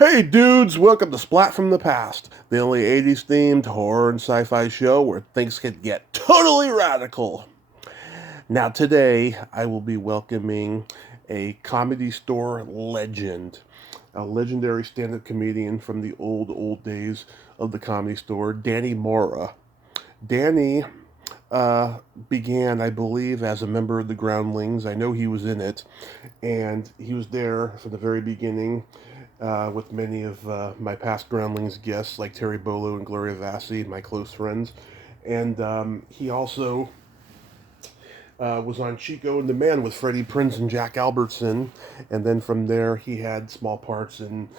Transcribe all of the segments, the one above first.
Hey dudes, welcome to Splat from the Past, the only 80s themed horror and sci fi show where things can get totally radical. Now, today I will be welcoming a comedy store legend, a legendary stand up comedian from the old days of the comedy store, Danny Mora. Danny uh, began, I believe, as a member of the Groundlings. I know he was in it, and he was there from the very beginning with many of my past Groundlings guests like Terry Bolo and Gloria Vassi, my close friends. And he also was on Chico and the Man with Freddie Prinze and Jack Albertson. And then from there, he had small parts in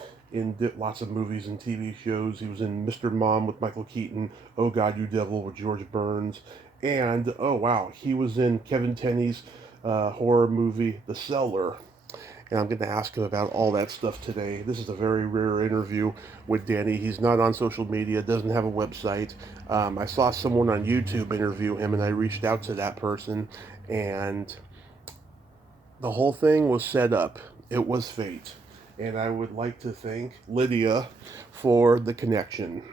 lots of movies and TV shows. He was in Mr. Mom with Michael Keaton, Oh God, You Devil with George Burns. And, oh wow, he was in Kevin Tenney's horror movie, The Cellar, and I'm going to ask him about all that stuff today. This is a very rare interview with Danny. He's not on social media, doesn't have a website. I saw someone on YouTube interview him, and I reached out to that person, and the whole thing was set up. It was fate. And I would like to thank Lydia for the connection.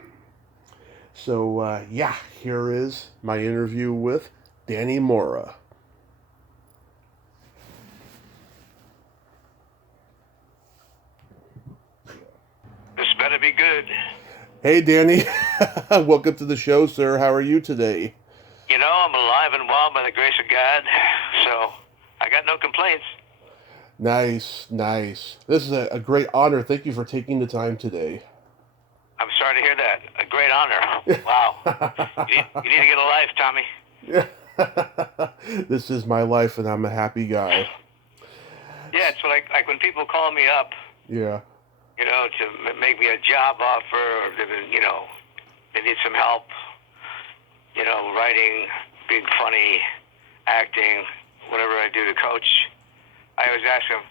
So, yeah, here is my interview with Danny Mora. This better be good. Hey, Danny. Welcome to the show, sir. How are you today? You know, I'm alive and well by the grace of God, so I got no complaints. Nice, nice. This is a great honor. Thank you for taking the time today. I'm sorry to hear that. A great honor. Wow. You need to get a life, Tommy. This is my life, and I'm a happy guy. Yeah, it's like when people call me up, Yeah. to make me a job offer, or they need some help, writing, being funny, acting, whatever I do to coach. I always ask them,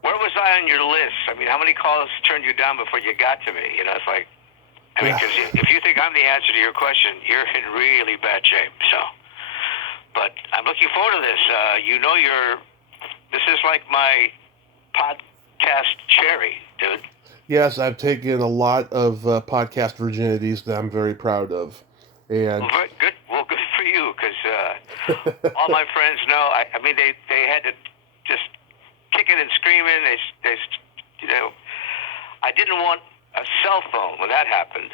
where was I on your list? I mean, how many calls turned you down before you got to me? It's like, because if you think I'm the answer to your question, you're in really bad shape. So, but I'm looking forward to this. This is like my podcast cherry, dude. Yes, I've taken a lot of podcast virginities that I'm very proud of. And Well, good. Well, good for you, because all my friends know. I mean, they had to just kicking and screaming. I didn't want a cell phone when that happened,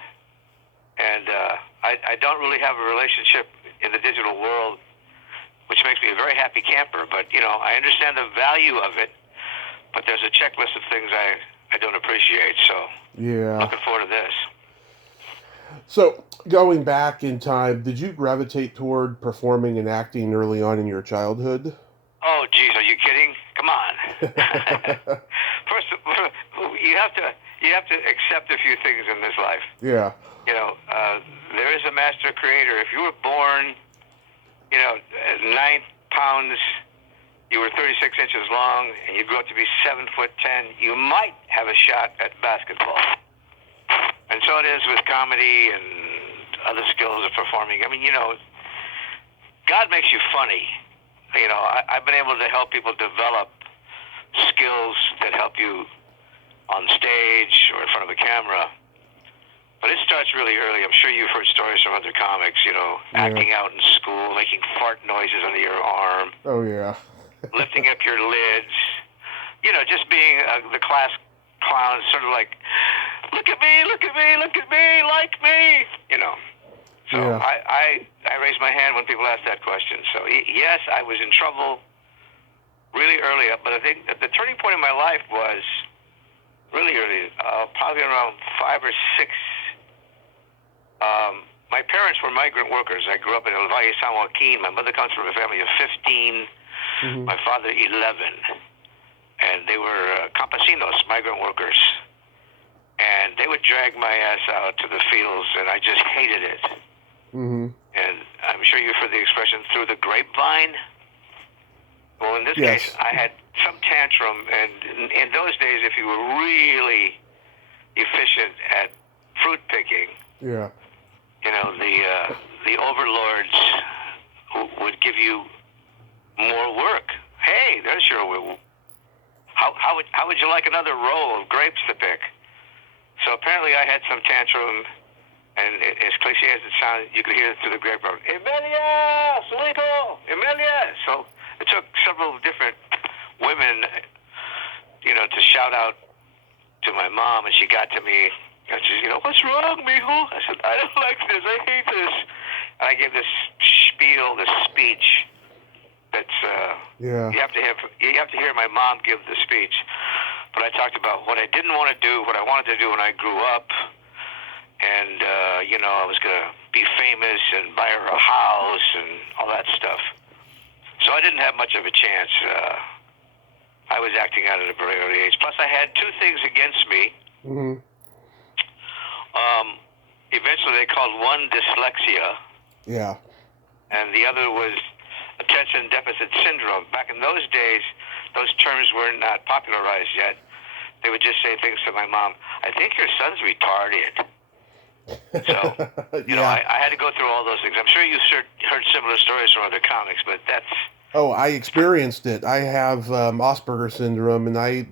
and I don't really have a relationship in the digital world, which makes me a very happy camper. But I understand the value of it, but there's a checklist of things I don't appreciate. So yeah. looking forward to this. So, going back in time, did you gravitate toward performing and acting early on in your childhood? Oh, geez, are you kidding? Come on. First, you have to accept a few things in this life. Yeah. There is a master creator. If you were born, at 9 pounds, you were 36 inches long, and you grew up to be 7'10", you might have a shot at basketball. And so it is with comedy and other skills of performing. I mean, God makes you funny. I've been able to help people develop skills that help you on stage or in front of a camera. But it starts really early. I'm sure you've heard stories from other comics, acting out in school, making fart noises under your arm. Oh, yeah. Lifting up your lids. Just being the class clown, sort of like, look at me, look at me, look at me, like me. So Yeah. I raise my hand when people ask that question. So yes, I was in trouble really early, but I think that the turning point in my life was really early, probably around 5 or 6. My parents were migrant workers. I grew up in El Valle San Joaquin. My mother comes from a family of 15, my father 11, and they were campesinos, migrant workers. And they would drag my ass out to the fields, and I just hated it. Mm-hmm. And I'm sure you've heard the expression, through the grapevine. Well, in this Yes. case, I had some tantrum, and in those days, if you were really efficient at fruit picking, Yeah. The overlords would give you more work. Hey, there's your how would you like another row of grapes to pick? So apparently I had some tantrum, and as cliche as it sounded, you could hear it through the grapevine. Emilia, Solito, Emilia. So it took several different women, to shout out to my mom, and she got to me, and she said, what's wrong, mijo? I said, I don't like this. I hate this. And I gave this spiel, this speech. That's Yeah. you have to hear my mom give the speech. But I talked about what I didn't want to do, what I wanted to do when I grew up, and I was gonna be famous and buy her a house and all that stuff. So I didn't have much of a chance. I was acting out at a very early age. Plus, I had two things against me. Mm-hmm. Eventually, they called one dyslexia. Yeah. And the other was attention deficit syndrome. Back in those days, those terms were not popularized yet. They would just say things to my mom. I think your son's retarded. So, I had to go through all those things. I'm sure you've heard similar stories from other comics, but that's... Oh, I experienced it. I have Asperger's syndrome, and I,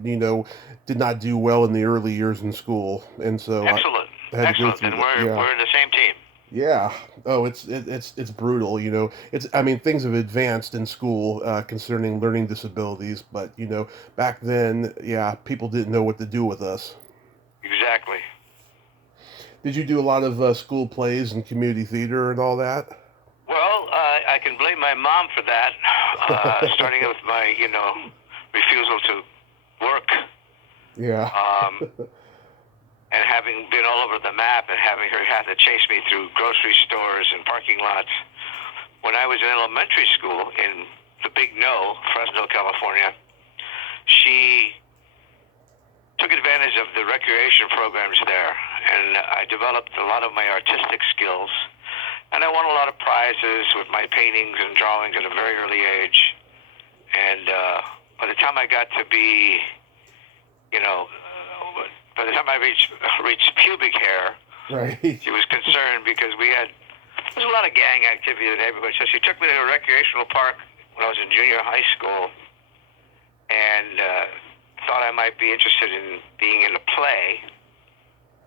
did not do well in the early years in school, and so Excellent. I had to go through Then that. we're in the same team. Yeah. Oh, it's brutal. Things have advanced in school concerning learning disabilities, but back then, people didn't know what to do with us. Exactly. Did you do a lot of school plays and community theater and all that? Well, I can blame my mom for that, starting with my, refusal to work. Yeah. And having been all over the map and having her have to chase me through grocery stores and parking lots. When I was in elementary school in the Big No, Fresno, California, she took advantage of the recreation programs there, and I developed a lot of my artistic skills. And I won a lot of prizes with my paintings and drawings at a very early age. And by the time I got to be, by the time I reached pubic hair, right, she was concerned because there was a lot of gang activity in the neighborhood. So she took me to a recreational park when I was in junior high school, and thought I might be interested in being in a play.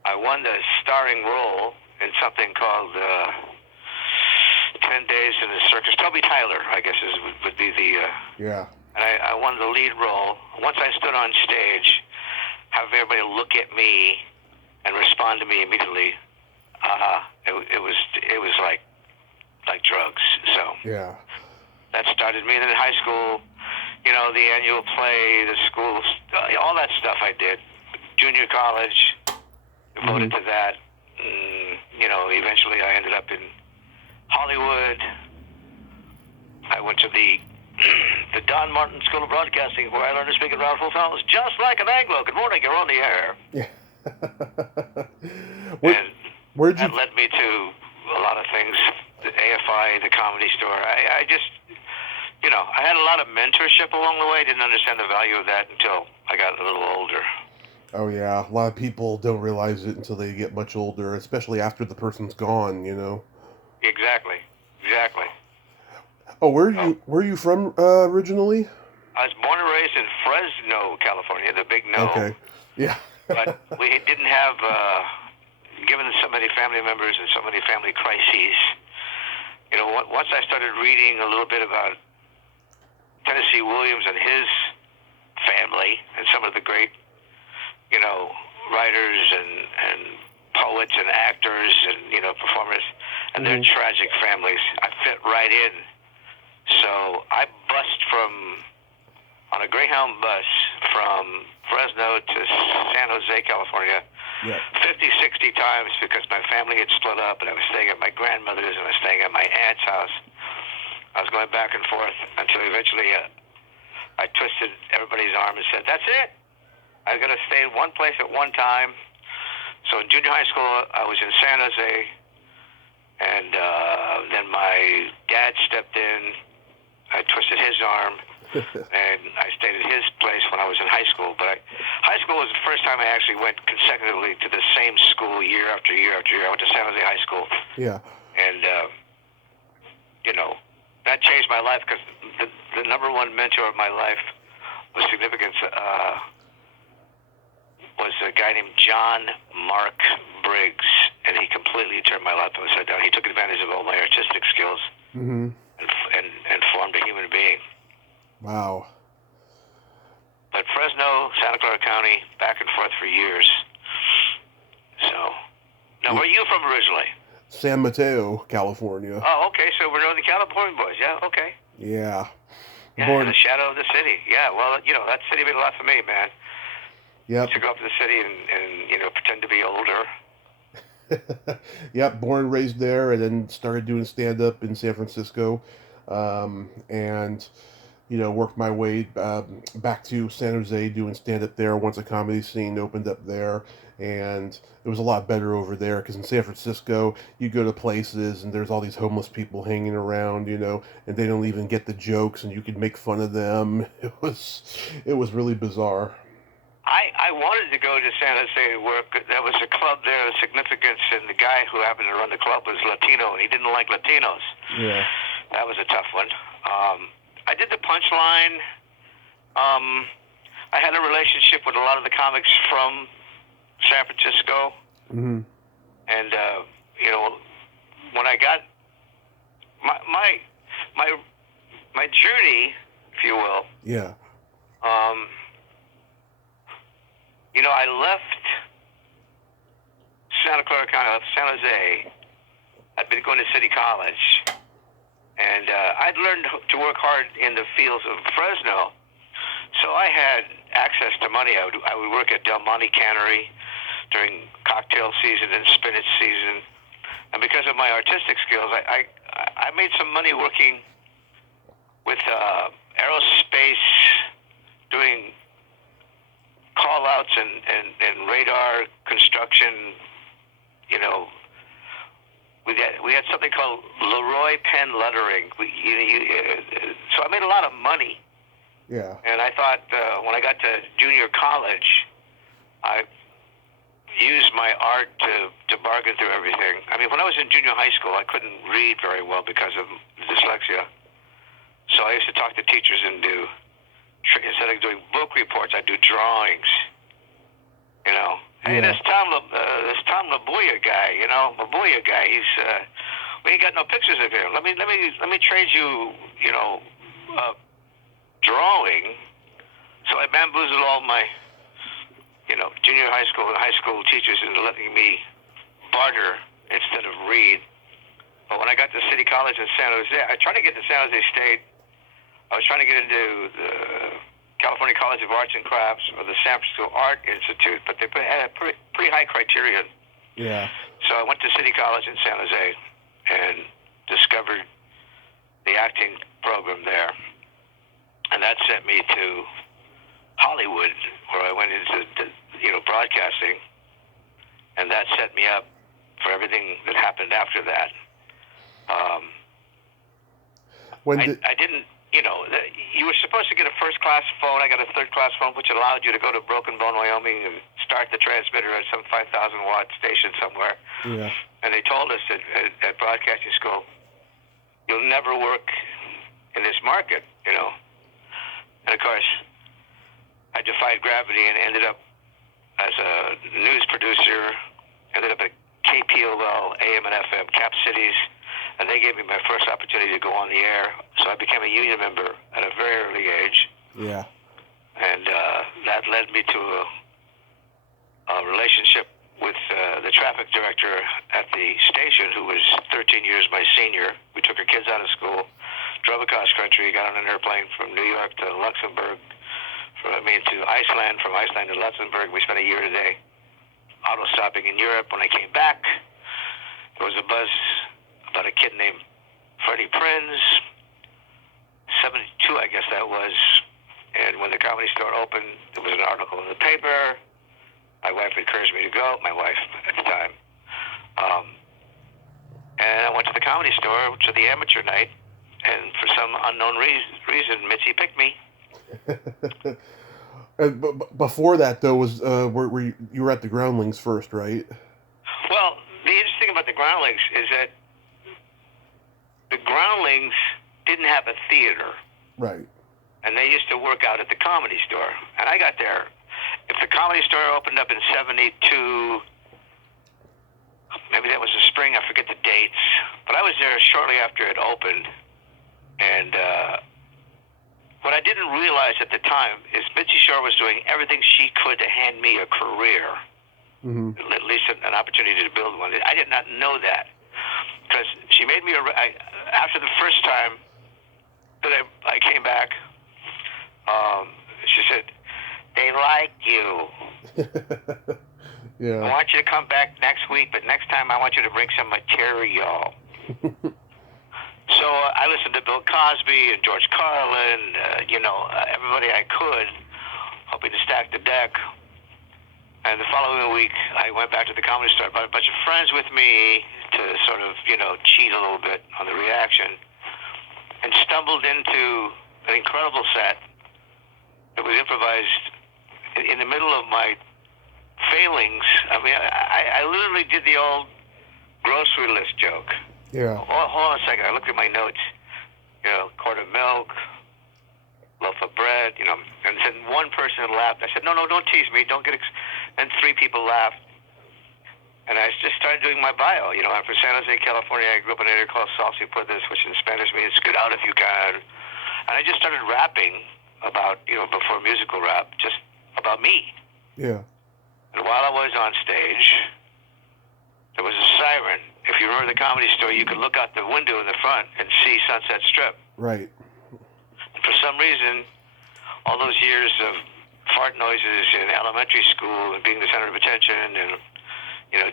I won the starring role in something called 10 Days in the Circus. Toby Tyler, I guess, would be the... yeah. And I won the lead role. Once I stood on stage, have everybody look at me and respond to me immediately, it was like drugs. So yeah, that started me. Then in high school, the annual play, the schools, all that stuff I did. Junior college, devoted to that. Eventually I ended up in Hollywood. I went to the Don Martin School of Broadcasting, where I learned to speak in round full tones, just like an Anglo. Good morning, you're on the air. Yeah. That led me to a lot of things, the AFI, the Comedy Store. I just, I had a lot of mentorship along the way. Didn't understand the value of that until I got a little older. Oh, yeah. A lot of people don't realize it until they get much older, especially after the person's gone, Exactly. Oh, where are you from originally? I was born and raised in Fresno, California, the Big No. Okay. Yeah. But we didn't have, given so many family members and so many family crises, once I started reading a little bit about Tennessee Williams and his family and some of the great, writers and poets and actors and, performers and their tragic families, I fit right in. So I bussed on a Greyhound bus from Fresno to San Jose, California, 50, 60 times because my family had split up and I was staying at my grandmother's and I was staying at my aunt's house. I was going back and forth until eventually I twisted everybody's arm and said, that's it. I've got to stay in one place at one time. So in junior high school, I was in San Jose, and then my dad stepped in. I twisted his arm, and I stayed at his place when I was in high school. But high school was the first time I actually went consecutively to the same school year after year after year. I went to San Jose High School. Yeah. And, that changed my life because the number one mentor of my life with significance was a guy named John Mark Briggs, and he completely turned my life upside down. He took advantage of all my artistic skills and formed a human being. Wow. But Fresno, Santa Clara County, back and forth for years. So, now where are you from originally? San Mateo, California. Oh, okay. So we're Northern California boys. Yeah, okay. Yeah. Yeah, in the shadow of the city. Yeah, well, that city made a lot for me, man. Yep. To go up to the city and pretend to be older. Yep, born and raised there, and then started doing stand-up in San Francisco, and worked my way back to San Jose doing stand-up there once a comedy scene opened up there, and it was a lot better over there because in San Francisco you go to places and there's all these homeless people hanging around, and they don't even get the jokes, and you could make fun of them. It was really bizarre. I wanted to go to San Jose to work. There was a club there of significance, and the guy who happened to run the club was Latino, and he didn't like Latinos. Yeah. That was a tough one. I did the Punchline. I had a relationship with a lot of the comics from San Francisco. Mm-hmm. And, when I got my journey, if you will. Yeah. I left Santa Clara County, San Jose. I'd been going to City College, and I'd learned to work hard in the fields of Fresno, so I had access to money. I would work at Del Monte Cannery during cocktail season and spinach season, and because of my artistic skills, I made some money working with aerospace, doing call-outs and radar construction. We had something called Leroy pen lettering. So I made a lot of money. Yeah. And I thought when I got to junior college, I used my art to bargain through everything. I mean, when I was in junior high school, I couldn't read very well because of dyslexia. So I used to talk to teachers and instead of doing book reports, I do drawings. Hey, Yeah. this Tom Labuya guy, he's we ain't got no pictures of him. Let me trade you, drawing. So I bamboozled all my, junior high school and high school teachers into letting me barter instead of read. But when I got to City College in San Jose, I tried to get to San Jose State. I was trying to get into the California College of Arts and Crafts or the San Francisco Art Institute, but they had a pretty high criteria. Yeah. So I went to City College in San Jose and discovered the acting program there. And that sent me to Hollywood, where I went into broadcasting. And that set me up for everything that happened after that. I didn't, you were supposed to get a first-class phone. I got a third-class phone, which allowed you to go to Broken Bone, Wyoming, and start the transmitter at some 5,000-watt station somewhere. Yeah. And they told us at broadcasting school, you'll never work in this market, And, of course, I defied gravity and ended up as a news producer, ended up at KPOL, AM and FM, Cap Cities, and they gave me my first opportunity to go on the air. So I became a union member at a very early age. Yeah. And that led me to a relationship with the traffic director at the station, who was 13 years my senior. We took our kids out of school, drove across country, got on an airplane from New York to Luxembourg, to Iceland, from Iceland to Luxembourg. We spent a year today auto stopping in Europe. When I came back, there was a buzz about a kid named Freddie Prinz, 72, I guess that was. And when the Comedy Store opened, there was an article in the paper. My wife encouraged me to go, my wife at the time. And I went to the Comedy Store to the amateur night, and for some unknown reason, Mitzi picked me. And before that, though, was were you were at the Groundlings first, right? Well, the interesting thing about the Groundlings is that the Groundlings didn't have a theater. Right. and they used to work out at the Comedy Store. And I got there. If the Comedy Store opened up in '72, maybe that was the spring, I forget the dates, but I was there shortly after it opened. And what I didn't realize at the time is Mitzi Shore was doing everything she could to hand me a career, at least an opportunity to build one. I did not know that, because she made me after the first time that I came back, she said, "They like you. Yeah. I want you to come back next week, but next time I want you to bring some material." So I listened to Bill Cosby and George Carlin, everybody I could, hoping to stack the deck. And the following week, I went back to the Comedy Store, brought a bunch of friends with me to sort of, cheat a little bit on the reaction, and stumbled into an incredible set that was improvised in the middle of my failings. I mean, I literally did the old grocery list joke. Yeah. Hold on a second. I looked at my notes. Quart of milk, loaf of bread, and then one person laughed. I said, no, don't tease me. Don't get and 3 people laughed. And I just started doing my bio. I'm from San Jose, California. I grew up in an area called Salsi Puertas, which in Spanish means "get out if you can." And I just started rapping about, before musical rap, just about me. Yeah. And while I was on stage, there was a siren. If you remember the Comedy Store, you could look out the window in the front and see Sunset Strip. Right. For some reason, all those years of fart noises in elementary school and being the center of attention, and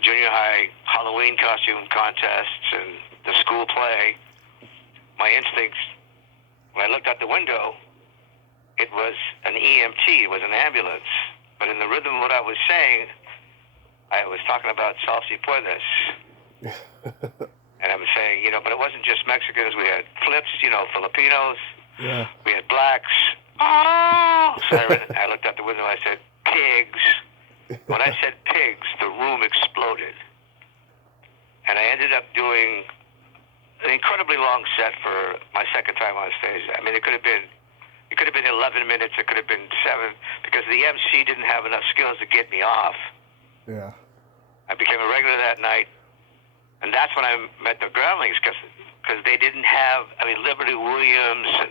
junior high Halloween costume contests and the school play, my instincts, when I looked out the window, it was an EMT, it was an ambulance. But in the rhythm of what I was saying, I was talking about Salsi Puertas. And I was saying, but it wasn't just Mexicans. We had flips, Filipinos. Yeah. We had blacks. Oh! So I looked out the window and I said, "Pigs." When I said pigs, the room exploded. And I ended up doing an incredibly long set for my second time on stage. I mean, it could have been 11 minutes. It could have been 7, because the MC didn't have enough skills to get me off. Yeah. I became a regular that night. And that's when I met the Groundlings, because they didn't have, Liberty Williams and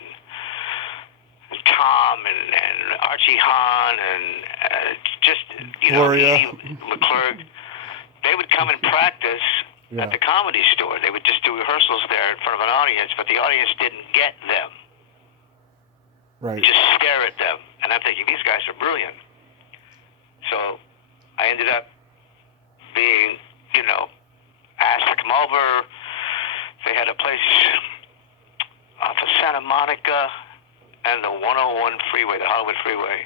Tom and Archie Hahn and Gloria. Edie McClurg. They would come and practice at the Comedy Store. They would just do rehearsals there in front of an audience, but the audience didn't get them. Right. Just stare at them. And I'm thinking, these guys are brilliant. So I ended up being, asked to come over. They had a place off of Santa Monica and the 101 freeway, the Hollywood freeway,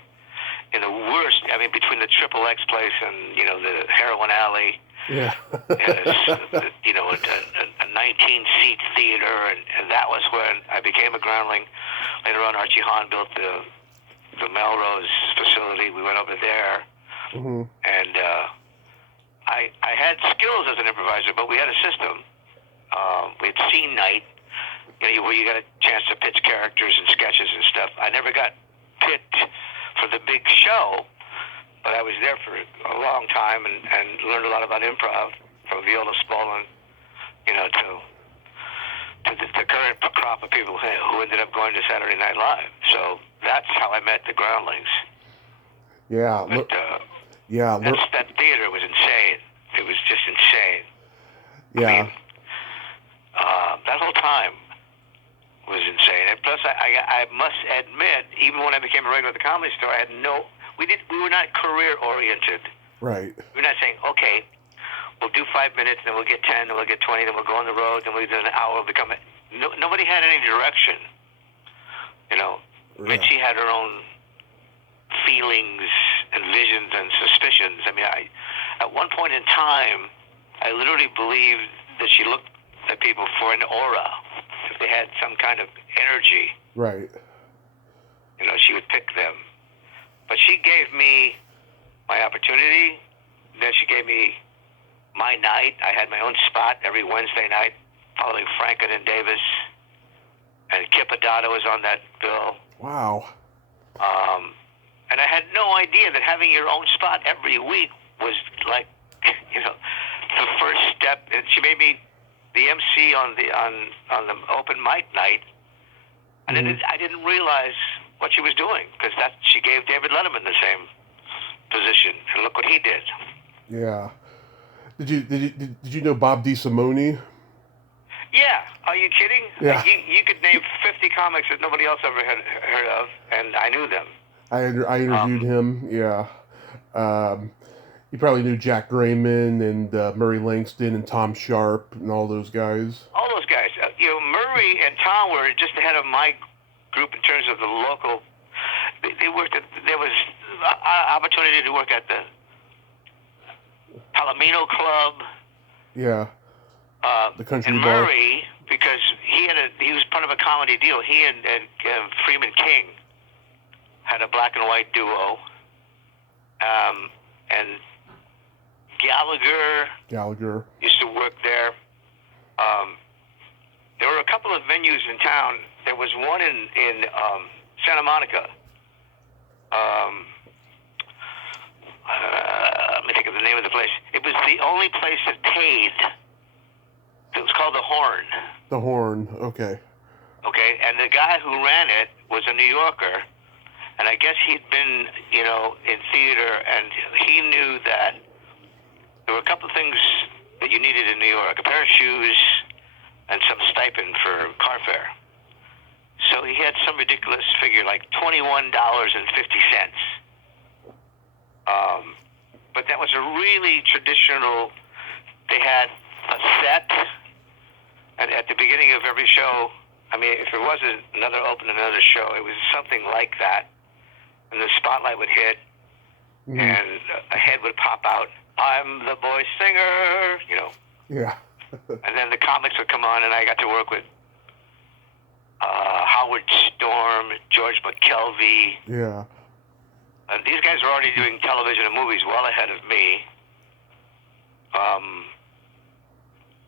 in the worst, between the Triple X place and, the Heroin Alley. Yeah. A 19-seat theater, and that was when I became a Groundling. Later on, Archie Hahn built the Melrose facility. We went over there, and I had skills as an improviser, but we had a system. We had scene night, where you got a chance to pitch characters and sketches and stuff. I never got picked for the big show, but I was there for a long time and learned a lot about improv, from Viola Spolin, to the current crop of people who ended up going to Saturday Night Live. So that's how I met the Groundlings. Yeah. But, that theater was insane. It was just insane. Yeah. That whole time was insane. And plus, I must admit, even when I became a regular at the Comedy Store, I had we were not career oriented. Right. We were not saying, okay, we'll do 5 minutes, then we'll get 10, then we'll get 20, then we'll go on the road, then we'll do an hour, nobody had any direction. Mitzi had her own feelings and visions and suspicions. At one point in time, I literally believed that she looked at people for an aura, if they had some kind of energy. Right. She would pick them. But she gave me my opportunity. Then she gave me my night. I had my own spot every Wednesday night, following Franken and Davis. And Kip Adada was on that bill. Wow. And I had no idea that having your own spot every week was like, the first step. And she made me the MC on the open mic night, and I didn't realize what she was doing, because she gave David Letterman the same position, and look what he did. Yeah. Did you know Bob DeSimone? Yeah, are you kidding? Yeah. You could name 50 comics that nobody else ever had heard of, and I knew them. I interviewed him. Yeah. You probably knew Jack Grayman and Murray Langston and Tom Sharp and all those guys. All those guys. Murray and Tom were just ahead of my group in terms of the local. They worked at. There was opportunity to work at the Palomino Club. Yeah. The country and bar. Murray, because he was part of a comedy deal. He and Freeman King had a black and white duo. And Gallagher used to work there. There were a couple of venues in town. There was one in Santa Monica. Let me think of the name of the place. It was the only place that paid. It was called the Horn. The Horn. Okay. Okay, and the guy who ran it was a New Yorker, and I guess he'd been, in theater, and he knew that there were a couple of things that you needed in New York: a pair of shoes and some stipend for car fare. So he had some ridiculous figure, like $21.50. But that was a really traditional. They had a set, and at the beginning of every show, I mean, if it wasn't another show, it was something like that, and the spotlight would hit, and a head would pop out. I'm the boy singer, Yeah. And then the comics would come on, and I got to work with Howard Storm, George McKelvey. Yeah. And these guys were already doing television and movies well ahead of me.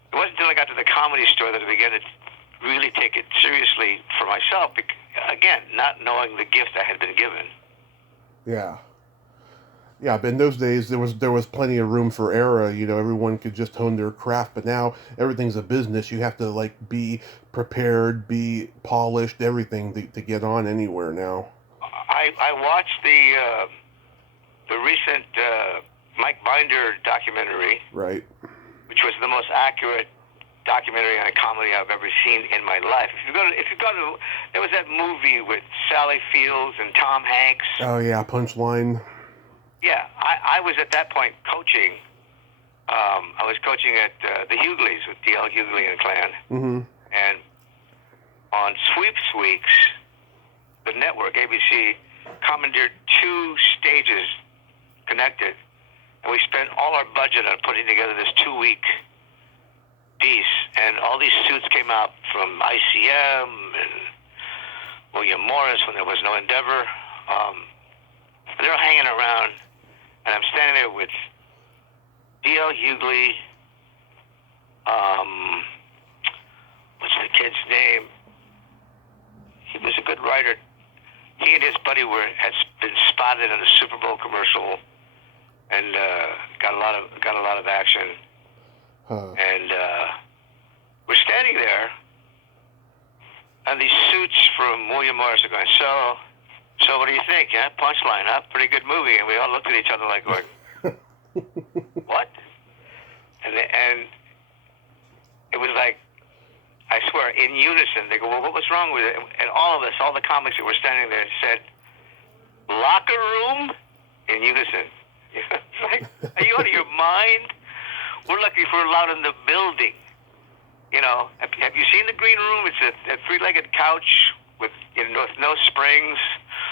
It wasn't until I got to the Comedy Store that I began to really take it seriously for myself. Again, not knowing the gift I had been given. Yeah. Yeah, but in those days there was plenty of room for error. Everyone could just hone their craft. But now everything's a business. You have to be prepared, be polished, everything to get on anywhere now. I watched the recent Mike Binder documentary, right? Which was the most accurate documentary on a comedy I've ever seen in my life. If you go to, there was that movie with Sally Fields and Tom Hanks. Oh yeah, Punchline. Yeah, I was at that point coaching. I was coaching at the Hugleys with D.L. Hughley and Clan. Mm-hmm. And on Sweeps Weeks, the network, ABC, commandeered 2 stages connected. And we spent all our budget on putting together this 2-week piece. And all these suits came out from ICM and William Morris when there was no Endeavor. They were hanging around, and I'm standing there with D.L. Hughley. What's the kid's name? He was a good writer. He and his buddy had been spotted in a Super Bowl commercial, and got a lot of action. And we're standing there, and these suits from William Morris are going, so what do you think? Yeah, Punchline, huh? Pretty good movie. And we all looked at each other like, what? And it was like, I swear, in unison. They go, well, what was wrong with it? And all of us, all the comics that were standing there, said, locker room, in unison. It's like, are you out of your mind? We're lucky if we're allowed in the building. Have you seen the green room? It's a 3-legged couch with no springs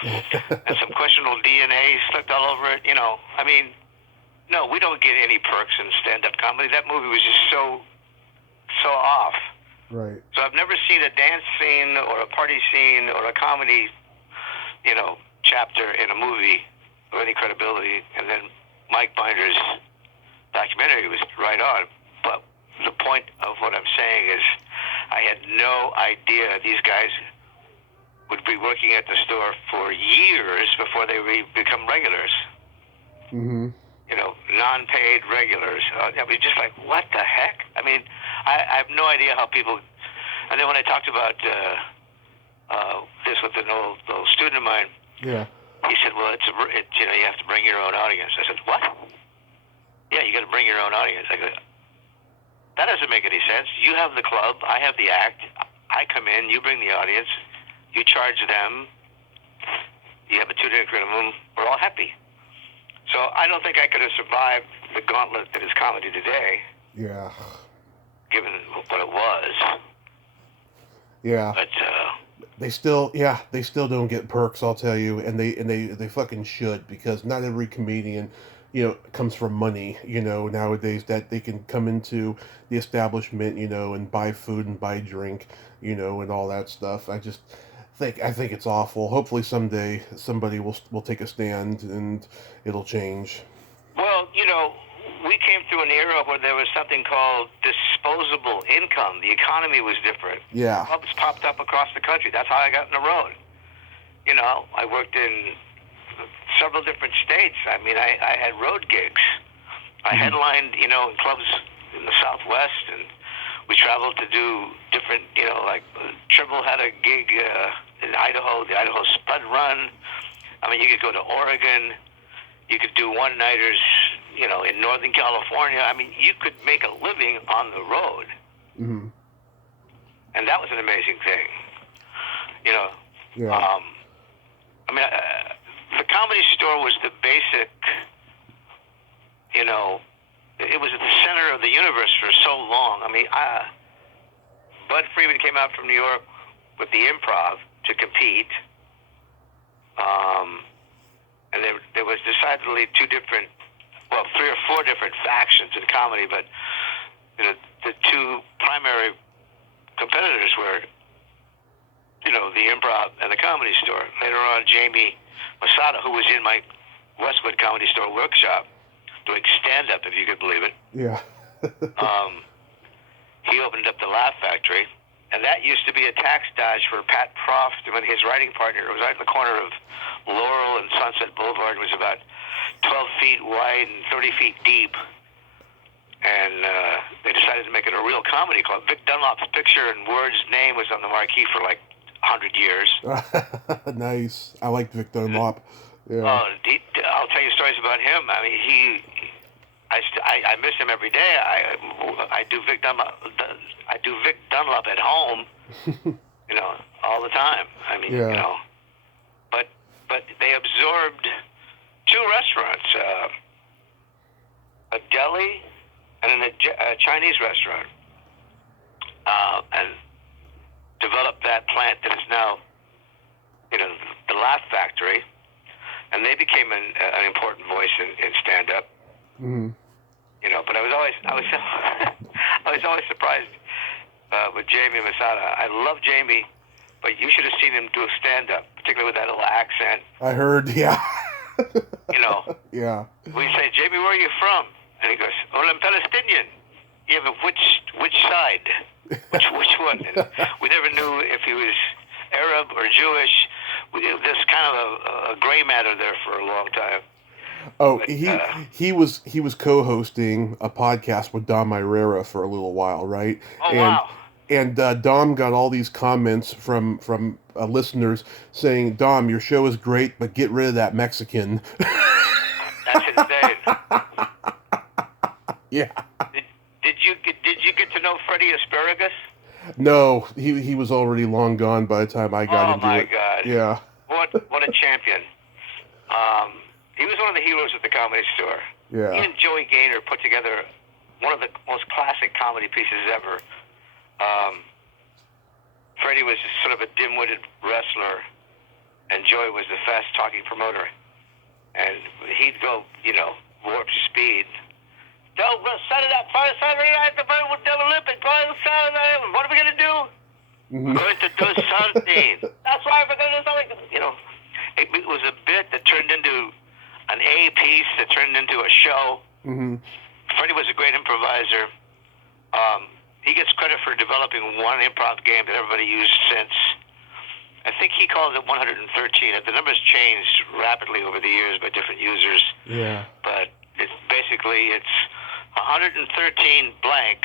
and some questionable DNA slipped all over it. I mean, no, we don't get any perks in stand-up comedy. That movie was just so off. Right. So I've never seen a dance scene or a party scene or a comedy, chapter in a movie of any credibility. And then Mike Binder's documentary was right on. But the point of what I'm saying is I had no idea these guys would be working at the store for years before they become regulars. Mm-hmm. You know, non-paid regulars. I mean, just like, what the heck? I mean, I have no idea how people... And then when I talked about this with an old student of mine, Yeah. he said, well, you know, you have to bring your own audience. I said, what? Yeah, you got to bring your own audience. I go, that doesn't make any sense. You have the club, I have the act. I come in, you bring the audience, you charge them, you have a 2-day minimum, we're all happy. So I don't think I could have survived the gauntlet that is comedy today. Yeah. Given what it was. Yeah. But they still don't get perks, I'll tell you, and they fucking should, because not every comedian, you know, comes from money, you know, nowadays, that they can come into the establishment, you know, and buy food and buy drink, you know, and all that stuff. I think it's awful. Hopefully someday somebody will take a stand and it'll change. Well, you know, we came through an era where there was something called disposable income. The economy was different. Yeah. Clubs popped up across the country. That's how I got on the road. You know, I worked in several different states. I mean, I had road gigs. I headlined, you know, in clubs in the Southwest, and we traveled to do different, you know, like Tribble had a gig in Idaho, the Idaho Spud Run. I mean, you could go to Oregon. You could do one-nighters, you know, in Northern California. I mean, you could make a living on the road. Mm-hmm. And that was an amazing thing. You know, yeah. I mean, the Comedy Store was the basic, you know, it was at the center of the universe for so long. I mean, Bud Freeman came out from New York with the Improv to compete. And there was decidedly 3 or 4 different factions in comedy, but you know, the 2 primary competitors were, you know, the Improv and the Comedy Store. Later on, Jamie Masada, who was in my Westwood Comedy Store workshop doing stand-up, if you could believe it. Yeah. He opened up the Laugh Factory, and that used to be a tax dodge for Pat Proft when his writing partner. It was right in the corner of Laurel and Sunset Boulevard. It was about 12 feet wide and 30 feet deep. And they decided to make it a real comedy club. Vic Dunlop's picture and words name was on the marquee for like 100 years. Nice. I like Vic Dunlop. Yeah. I'll tell you stories about him. I mean, I miss him every day. I do Vic Dunlop at home, you know, all the time. I mean, yeah. You know, but they absorbed 2 restaurants, a deli and a Chinese restaurant, and developed that plant that is now, you know, the Laugh Factory, and they became an important voice in stand-up. Mm-hmm. You know, but I was always surprised with Jamie Masada. I love Jamie, but you should have seen him do stand-up, particularly with that little accent. I heard, yeah. You know. Yeah. We say, Jamie, where are you from? And he goes, well, I'm Palestinian. Yeah, but which side? Which one? And we never knew if he was Arab or Jewish. There's kind of a gray matter there for a long time. Oh, but, he was co-hosting a podcast with Dom Irera for a little while, right? Oh, wow. And Dom got all these comments from listeners saying, "Dom, your show is great, but get rid of that Mexican." That's insane. Yeah. Did you get to know Freddie Asparagus? No, he was already long gone by the time I got into it. Oh my God! Yeah. What a champion. He was one of the heroes at the Comedy Store. Yeah. He and Joey Gaynor put together one of the most classic comedy pieces ever. Freddie was just sort of a dim-witted wrestler, and Joey was the fast-talking promoter. And he'd go, you know, warp speed. Don't Saturday night, the Olympic. What are we going to do? Mm-hmm. We're going to do something. That's why we're going to do something. You know, it was a bit that turned into an A piece that turned into a show. Mm-hmm. Freddie was a great improviser. He gets credit for developing one improv game that everybody used since. I think he calls it 113. The numbers changed rapidly over the years by different users. Yeah. But it's 113 blank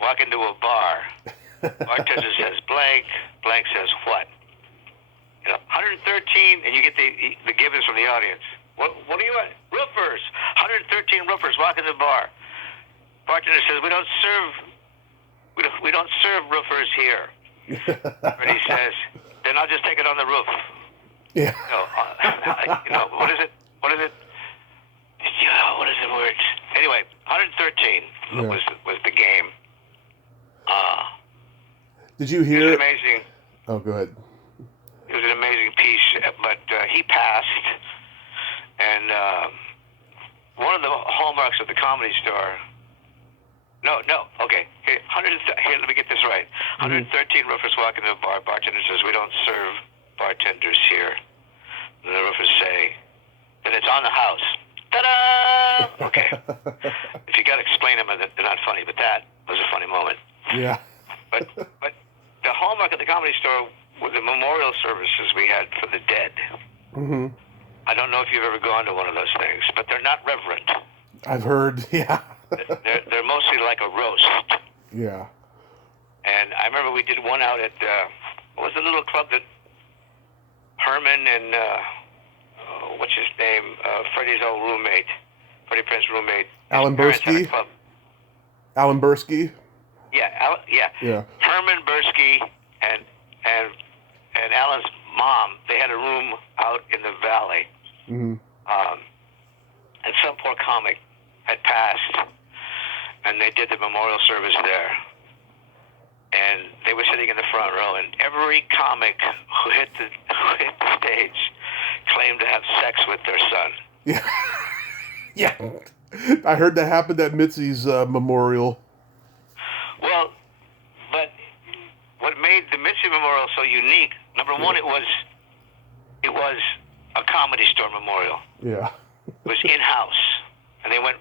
walk into a bar. Bartender says blank, blank says what? 113, and you get the givens from the audience. What do you want? Roofers. 113 roofers walk in the bar. Bartender says we don't serve roofers here. But he says, then I'll just take it on the roof. Yeah. What is it? What is it? What is the word? Anyway, 113 was the game. Did you hear? It was amazing. Oh, go ahead. It was an amazing piece, but he passed, and one of the hallmarks of the Comedy Store. No, okay. Here, let me get this right. 113 roofers walk into a bar. Bartender says, we don't serve bartenders here. And the roofers say, then it's on the house. Ta-da! Okay. If you got to explain them, they're not funny, but that was a funny moment. Yeah. But the hallmark of the Comedy Store were the memorial services we had for the dead. Mm-hmm. I don't know if you've ever gone to one of those things, but they're not reverent. I've heard, yeah. They're mostly like a roast. Yeah. And I remember we did one out at, what was the little club that Herman and, what's his name, Freddie's old roommate, Freddie Prince's roommate. Alan Bursky? Alan Bursky? Yeah, Yeah. Herman Bursky and Alan's mom, they had a room out in the valley. Mm-hmm. And some poor comic had passed, and they did the memorial service there. And they were sitting in the front row, and every comic who hit the stage claimed to have sex with their son. Yeah. Yeah. I heard that happened at Mitzi's memorial. Well, but what made the Mitzi Memorial so unique, number one, it was a Comedy Store memorial. Yeah. It was in-house, and they went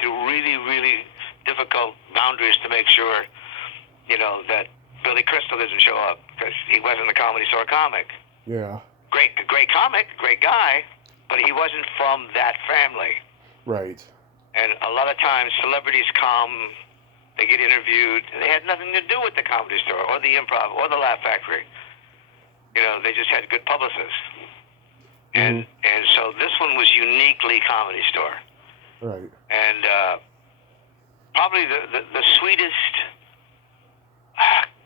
through really, really difficult boundaries to make sure, that Billy Crystal doesn't show up because he wasn't a Comedy Store comic. Yeah. Great comic, great guy, but he wasn't from that family. Right. And a lot of times celebrities come, they get interviewed, and they had nothing to do with the Comedy Store or the Improv or the Laugh Factory. They just had good publicists. And so this one was uniquely Comedy Store. Right. And probably the sweetest,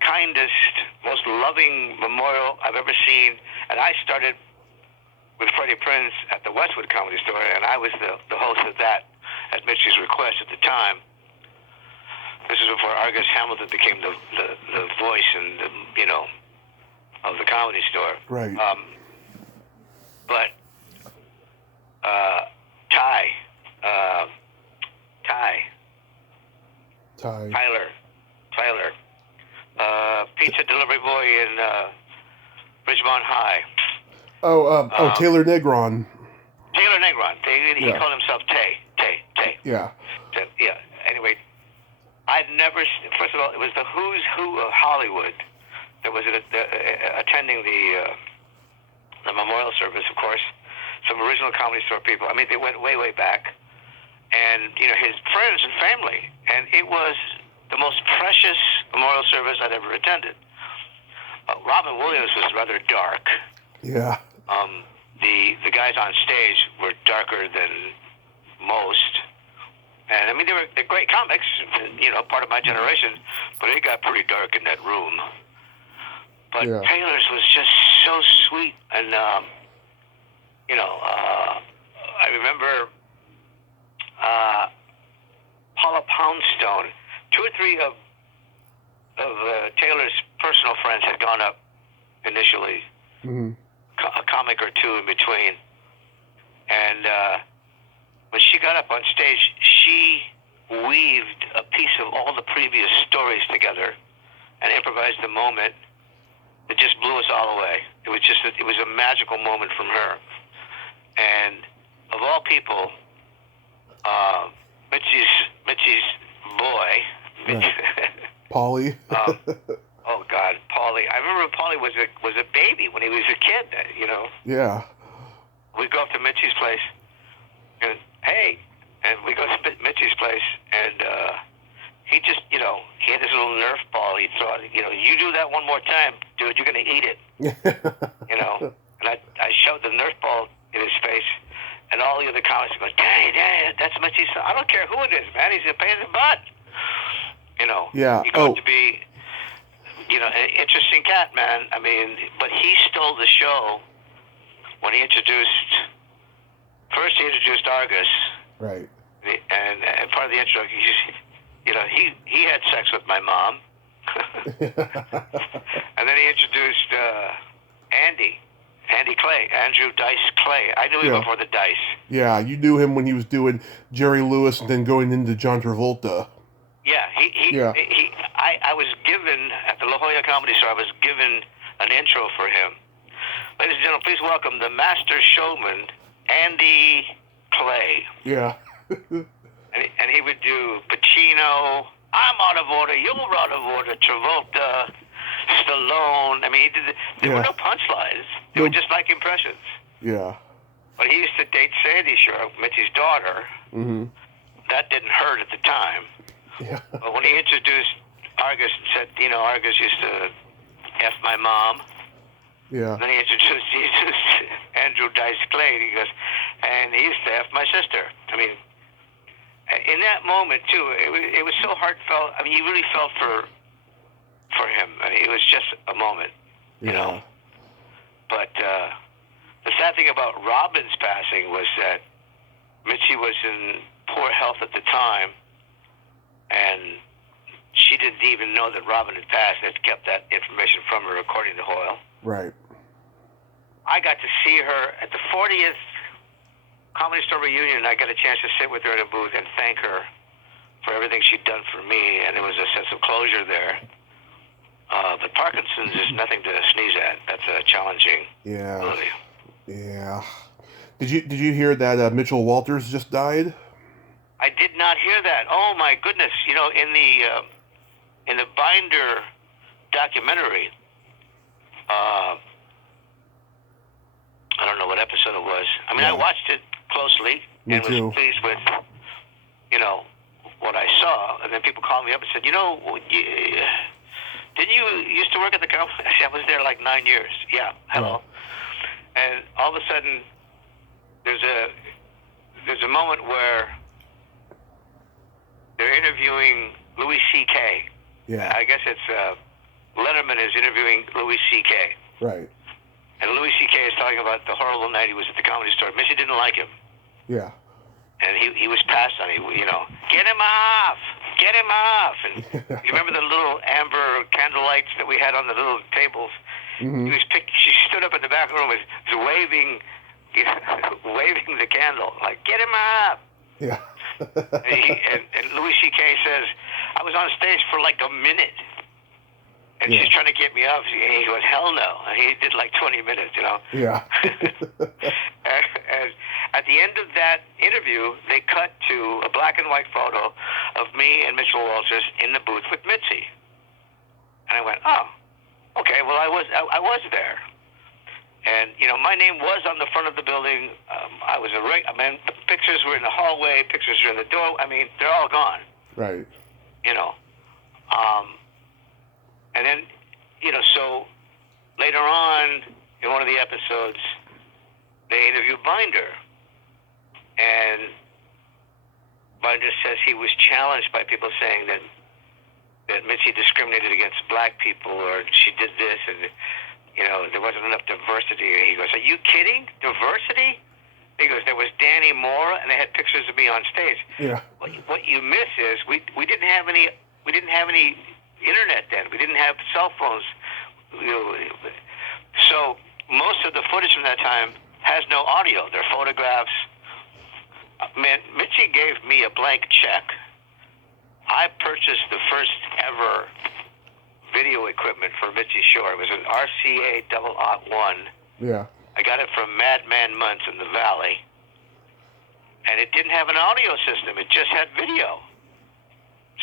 kindest, most loving memorial I've ever seen. And I started with Freddie Prinze at the Westwood Comedy Store, and I was the host of that at Mitchie's request at the time. This is before Argus Hamilton became the voice and of the Comedy Store. Right. But Tyler, pizza delivery boy in Ridgemont High. Taylor Negron. Taylor Negron. He called himself Tay. Yeah. Yeah. Anyway, I'd never. First of all, it was the who's who of Hollywood that was attending the memorial service. Of course, some original Comedy Store people. I mean, they went way back, and his friends and family, and it was the most precious memorial service I'd ever attended. Robin Williams was rather dark. Yeah. The guys on stage were darker than most. And I mean, they're great comics, part of my generation, but it got pretty dark in that room. But Taylor's was just so sweet, and I remember Paula Poundstone. 2 or 3 of Taylor's personal friends had gone up initially, a comic or 2 in between, and when she got up on stage, she weaved a piece of all the previous stories together and improvised a moment that just blew us all away. It was a magical moment from her. And of all people, Mitzi's boy, Paulie. oh God, Paulie. I remember remember Paulie was a baby when he was a kid. You know. Yeah. We go up to Mitzi's place, and hey, and we go to Mitzi's place, and he just, you know, he had this little Nerf ball. He thought, you know, you do that one more time, dude, you're gonna eat it. You know. And I shoved the Nerf ball in his face, and all the other comics go, Danny, that's Mitzi's son. I don't care who it is, man. He's a pain in the butt. You know. Yeah. He got to be, you know, an interesting cat, man. I mean, but he stole the show when he introduced Argus. Right. And part of the intro, you know, he had sex with my mom. And then he introduced Andrew Dice Clay. I knew him before the Dice. Yeah, you knew him when he was doing Jerry Lewis and then going into John Travolta. Yeah, I was given, at the La Jolla Comedy Store, I was given an intro for him. Ladies and gentlemen, please welcome the master showman, Andy Clay. Yeah. and he would do Pacino, I'm out of order, you're out of order, Travolta, Stallone. I mean, there were no punchlines. They were just like impressions. Yeah. But he used to date Sandy Shore, Mitzi's daughter. Mm-hmm. That didn't hurt at the time. Yeah. But when he introduced Argus and said, you know, Argus used to F my mom. Yeah. Then he introduced Andrew Dice Clay, and he goes, and he used to F my sister. I mean, in that moment, too, it was so heartfelt. I mean, you really felt for him. I mean, it was just a moment, you know. But the sad thing about Robin's passing was that Mitzi was in poor health at the time, and she didn't even know that Robin had passed. They kept that information from her, according to Hoyle. Right. I got to see her at the 40th Comedy Store reunion. I got a chance to sit with her in a booth and thank her for everything she'd done for me, and there was a sense of closure there. But Parkinson's is nothing to sneeze at. That's challenging. Yeah. Really. Yeah. Did you hear that Mitchell Walters just died? I did not hear that. Oh my goodness! You know, in the Binder documentary, I don't know what episode it was. I mean, I watched it closely and was pleased with, you know, what I saw. And then people called me up and said, you know, didn't you used to work at the company? I was there like 9 years. Yeah. Hello. Yeah. And all of a sudden, there's a moment where they're interviewing Louis C.K. Yeah. I guess it's Letterman is interviewing Louis C.K. Right. And Louis C.K. is talking about the horrible night he was at the Comedy Store. Missy didn't like him. Yeah. And he was passed on. You know, get him off! Get him off! And you remember the little amber candle lights that we had on the little tables? Mm-hmm. She stood up in the back room, was waving, waving the candle, like, get him up! Yeah. and Louis C.K. says, I was on stage for like a minute. And she's trying to get me up. And he goes, hell no. And he did like 20 minutes, you know. Yeah. and at the end of that interview, they cut to a black and white photo of me and Mitchell Walters in the booth with Mitzi. And I went, oh, okay, well, I was there. And, you know, my name was on the front of the building. I mean, the pictures were in the hallway, pictures were in the door. I mean, they're all gone. Right. You know. And then, you know, so later on in one of the episodes, they interviewed Binder. And Binder says he was challenged by people saying that Mitzi discriminated against black people, or she did this, and, you know, there wasn't enough diversity. And he goes, are you kidding? Diversity? He goes, there was Danny Mora, and they had pictures of me on stage. Yeah. What you miss is we didn't have any internet then. We didn't have cell phones. You know, so most of the footage from that time has no audio. They're photographs. Man, Mitzi gave me a blank check. I purchased the first ever video equipment for Mitzi Shore. It was an RCA 001. Yeah. I got it from Madman Muntz in the Valley. And it didn't have an audio system. It just had video.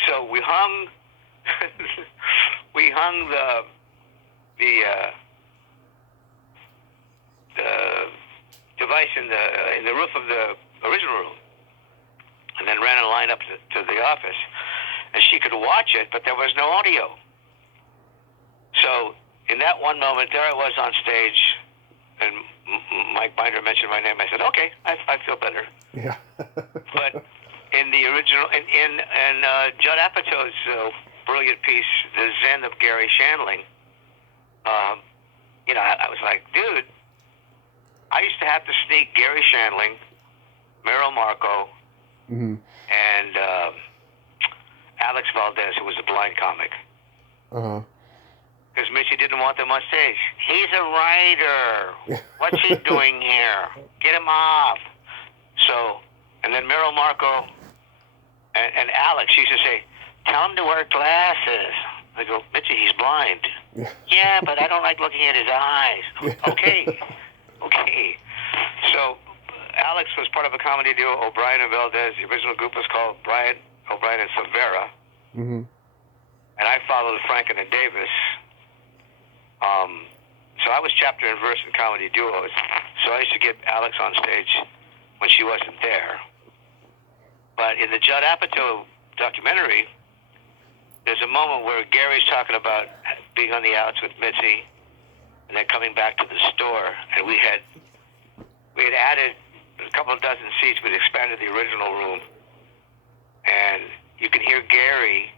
So we hung the device in the roof of the original room, and then ran a line up to the office, and she could watch it, but there was no audio. So in that one moment, there I was on stage, and Mike Binder mentioned my name. I said, "Okay, I feel better." Yeah. But in the original, in Judd Apatow's brilliant piece, "The Zen of Gary Shandling," I was like, dude, I used to have to sneak Gary Shandling, Merrill Marco, Mm-hmm. and Alex Valdez, who was a blind comic. Uh-huh. Because Mitzi didn't want them on stage. He's a writer. What's he doing here? Get him off. So, and then Merrill Marco and Alex used to say, tell him to wear glasses. I go, Mitzi, he's blind. Yeah, but I don't like looking at his eyes. Okay. So, Alex was part of a comedy duo, O'Brien and Valdez. The original group was called O'Brien and Silvera. Mm-hmm. And I followed Franken and Davis. So I was chapter and verse in comedy duos. So I used to get Alex on stage when she wasn't there. But in the Judd Apatow documentary, there's a moment where Gary's talking about being on the outs with Mitzi and then coming back to the store. And we had added a couple of dozen seats. We'd expanded the original room. And you can hear Gary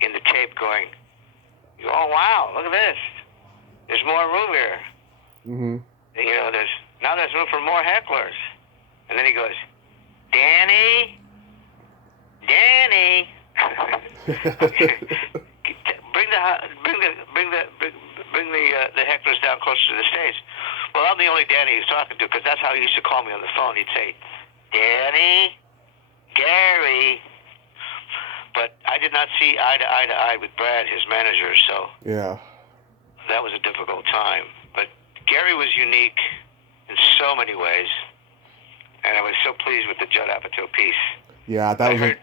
in the tape going, oh, wow, look at this. There's more room here. Mm-hmm. And, there's room for more hecklers. And then he goes, Danny, bring the hecklers down closer to the stage. Well, I'm the only Danny he's talking to, because that's how he used to call me on the phone. He'd say, Danny, Gary. But I did not see eye to eye with Brad, his manager, so yeah, that was a difficult time. But Gary was unique in so many ways, and I was so pleased with the Judd Apatow piece. Yeah, I heard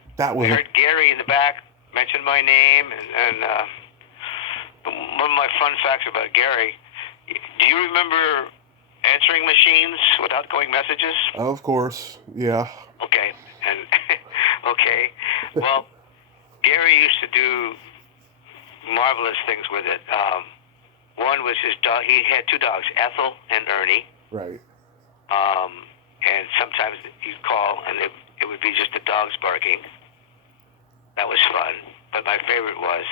Gary in the back mention my name, and one of my fun facts about Gary. Do you remember answering machines with outgoing messages? Of course, yeah. Okay, and okay, well, Gary used to do marvelous things with it. One was his dog. He had two dogs, Ethel and Ernie. Right. And sometimes you'd call, and it would be just the dogs barking. That was fun. But my favorite was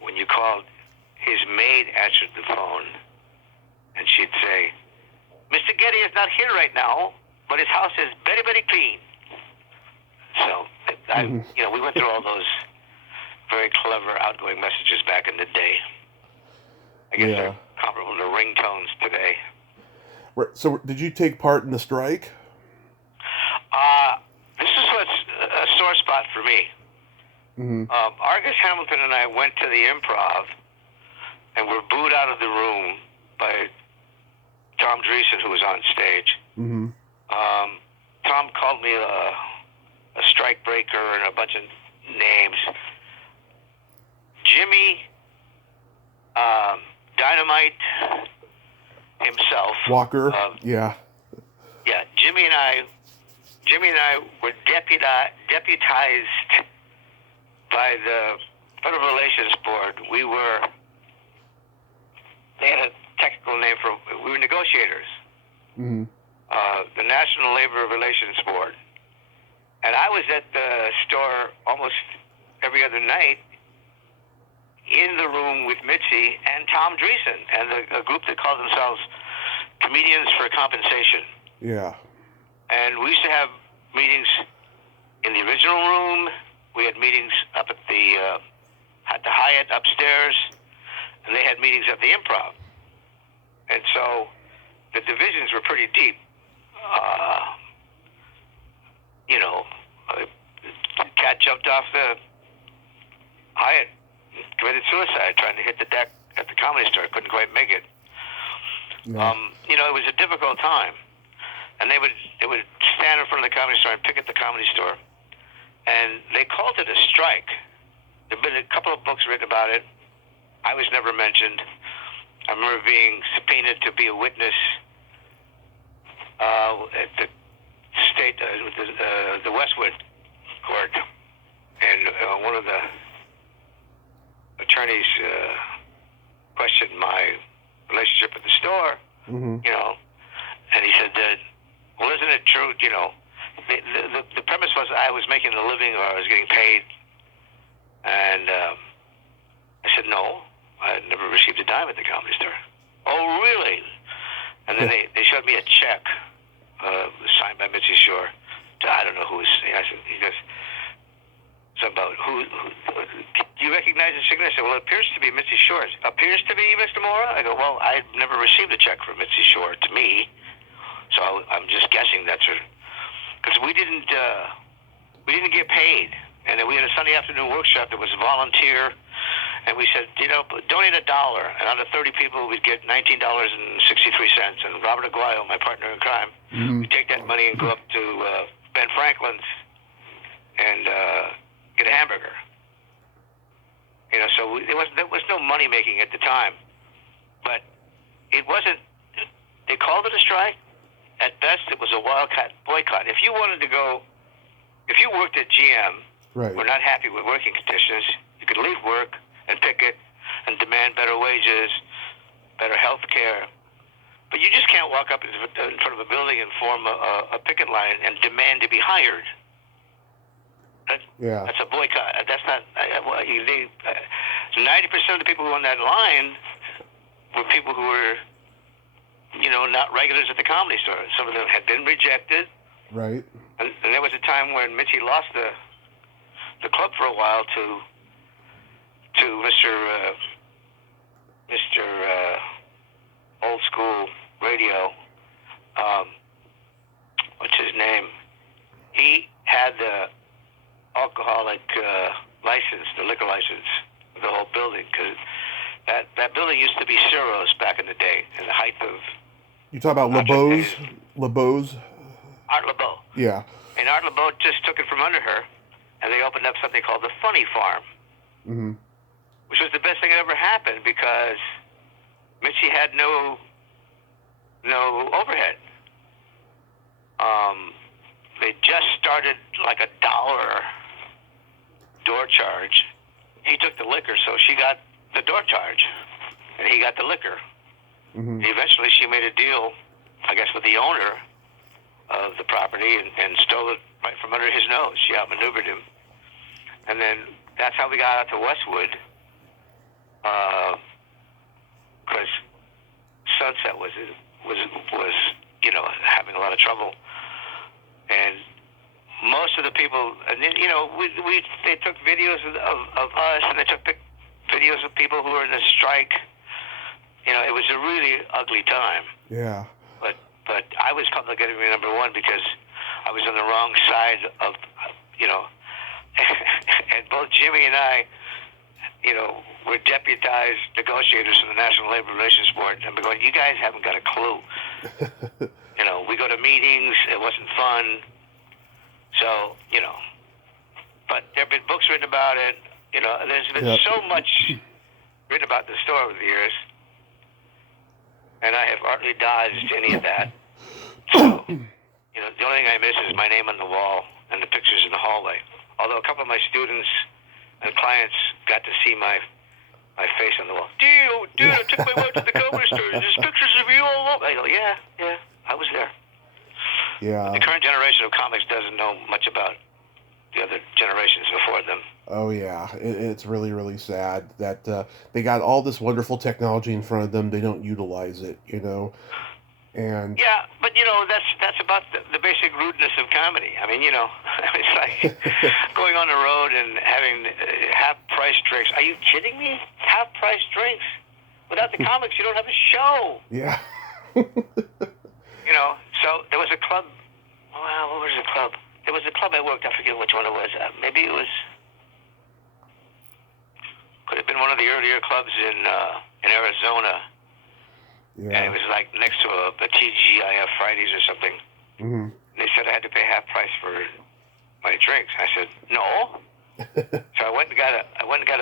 when you called, his maid answered the phone, and she'd say, Mr. Getty is not here right now, but his house is very, very clean. So, we went through all those very clever outgoing messages back in the day. I guess they're comparable to ringtones today. So, did you take part in the strike? This is what's a sore spot for me. Mm-hmm. Argus Hamilton and I went to the Improv and were booed out of the room by Tom Dreesen, who was on stage. Mm-hmm. Tom called me a strike breaker and a bunch of names. Jimmy Dynamite himself. Walker. Yeah. Yeah, Jimmy and I were deputized by the Federal Relations Board. They had a technical name we were negotiators. Mm-hmm. The National Labor Relations Board. And I was at the store almost every other night in the room with Mitzi and Tom Dreesen and a group that called themselves Comedians for Compensation. Yeah. And we used to have meetings in the original room. We had meetings up at the Hyatt upstairs, and they had meetings at the Improv. And so the divisions were pretty deep. The cat jumped off the Hyatt, committed suicide trying to hit the deck at the Comedy Store. Couldn't quite make it. Yeah. It was a difficult time. And they would stand in front of the Comedy Store and pick at the Comedy Store. And they called it a strike. There have been a couple of books written about it. I was never mentioned. I remember being subpoenaed to be a witness at the state, the Westwood court, and one of the attorneys questioned my relationship with the store, Mm-hmm. And he said that, well, isn't it true, the premise was I was making a living or I was getting paid, and I said no, I had never received a dime at the Comedy Store. Oh, really? And then they showed me a check signed by Mitzi Shore. I don't know who was. He goes, so about who do you recognize the signature? I said, well, it appears to be Mitzi Shore. Appears to be Mr. Mora? I go, well, I've never received a check from Mitzi Shore to me, so I'm just guessing that's her. Because we didn't get paid, and then we had a Sunday afternoon workshop that was volunteer. And we said, donate $1, and out of 30 people, we'd get $19.63. And Robert Aguayo, my partner in crime, we'd take that money and go up to Ben Franklin's and get a hamburger. So there was no money making at the time, but it wasn't. They called it a strike. At best, it was a wildcat boycott. If you wanted to go, if you worked at GM, Right. were not happy with working conditions, you could leave work and picket and demand better wages, better health care. But you just can't walk up in front of a building and form a picket line and demand to be hired. That's a boycott. That's not. 90% of the people who were on that line were people who were, not regulars at the Comedy Store. Some of them had been rejected. Right. And there was a time when Mitzi lost the club for a while to Mr. Old School Radio. What's his name? He had the alcoholic license, the liquor license, of the whole building, because that building used to be Ciro's back in the day, in the height of. You talk about LeBeau's? LeBeau's? Art LeBeau. Yeah. And Art LeBeau just took it from under her, and they opened up something called the Funny Farm, Mm-hmm. which was the best thing that ever happened because Mitzi had no overhead. They just started like $1 door charge. He took the liquor, so she got the door charge, and he got the liquor. Mm-hmm. Eventually, she made a deal, I guess, with the owner of the property and stole it right from under his nose. She outmaneuvered him. And then that's how we got out to Westwood, because Sunset was having a lot of trouble. And most of the people, and then, they took videos of us, and they took videos of people who were in the strike. It was a really ugly time. Yeah. But I was public enemy number one because I was on the wrong side of, and both Jimmy and I, were deputized negotiators from the National Labor Relations Board, and we're going, you guys haven't got a clue. We go to meetings, it wasn't fun. So, but there have been books written about it. There's been so much written about the store over the years, and I have artfully dodged any of that. So, the only thing I miss is my name on the wall and the pictures in the hallway. Although a couple of my students and clients got to see my face on the wall. Dude, I took my wife to the Comedy Store. There's pictures of you all over. I go, yeah, I was there. Yeah. The current generation of comics doesn't know much about the other generations before them. Oh, yeah. It's really, really sad that they got all this wonderful technology in front of them. They don't utilize it, And yeah, but that's about the basic rudeness of comedy. I mean, it's like going on the road and having half-price drinks. Are you kidding me? Half-price drinks? Without the comics, you don't have a show. Yeah. So there was a club. Well, what was the club? There was a club I worked. I forget which one it was. Maybe it was. Could have been one of the earlier clubs in Arizona. Yeah. And it was like next to a TGIF Fridays or something. Mm-hmm. They said I had to pay half price for my drinks. I said no. So I went and got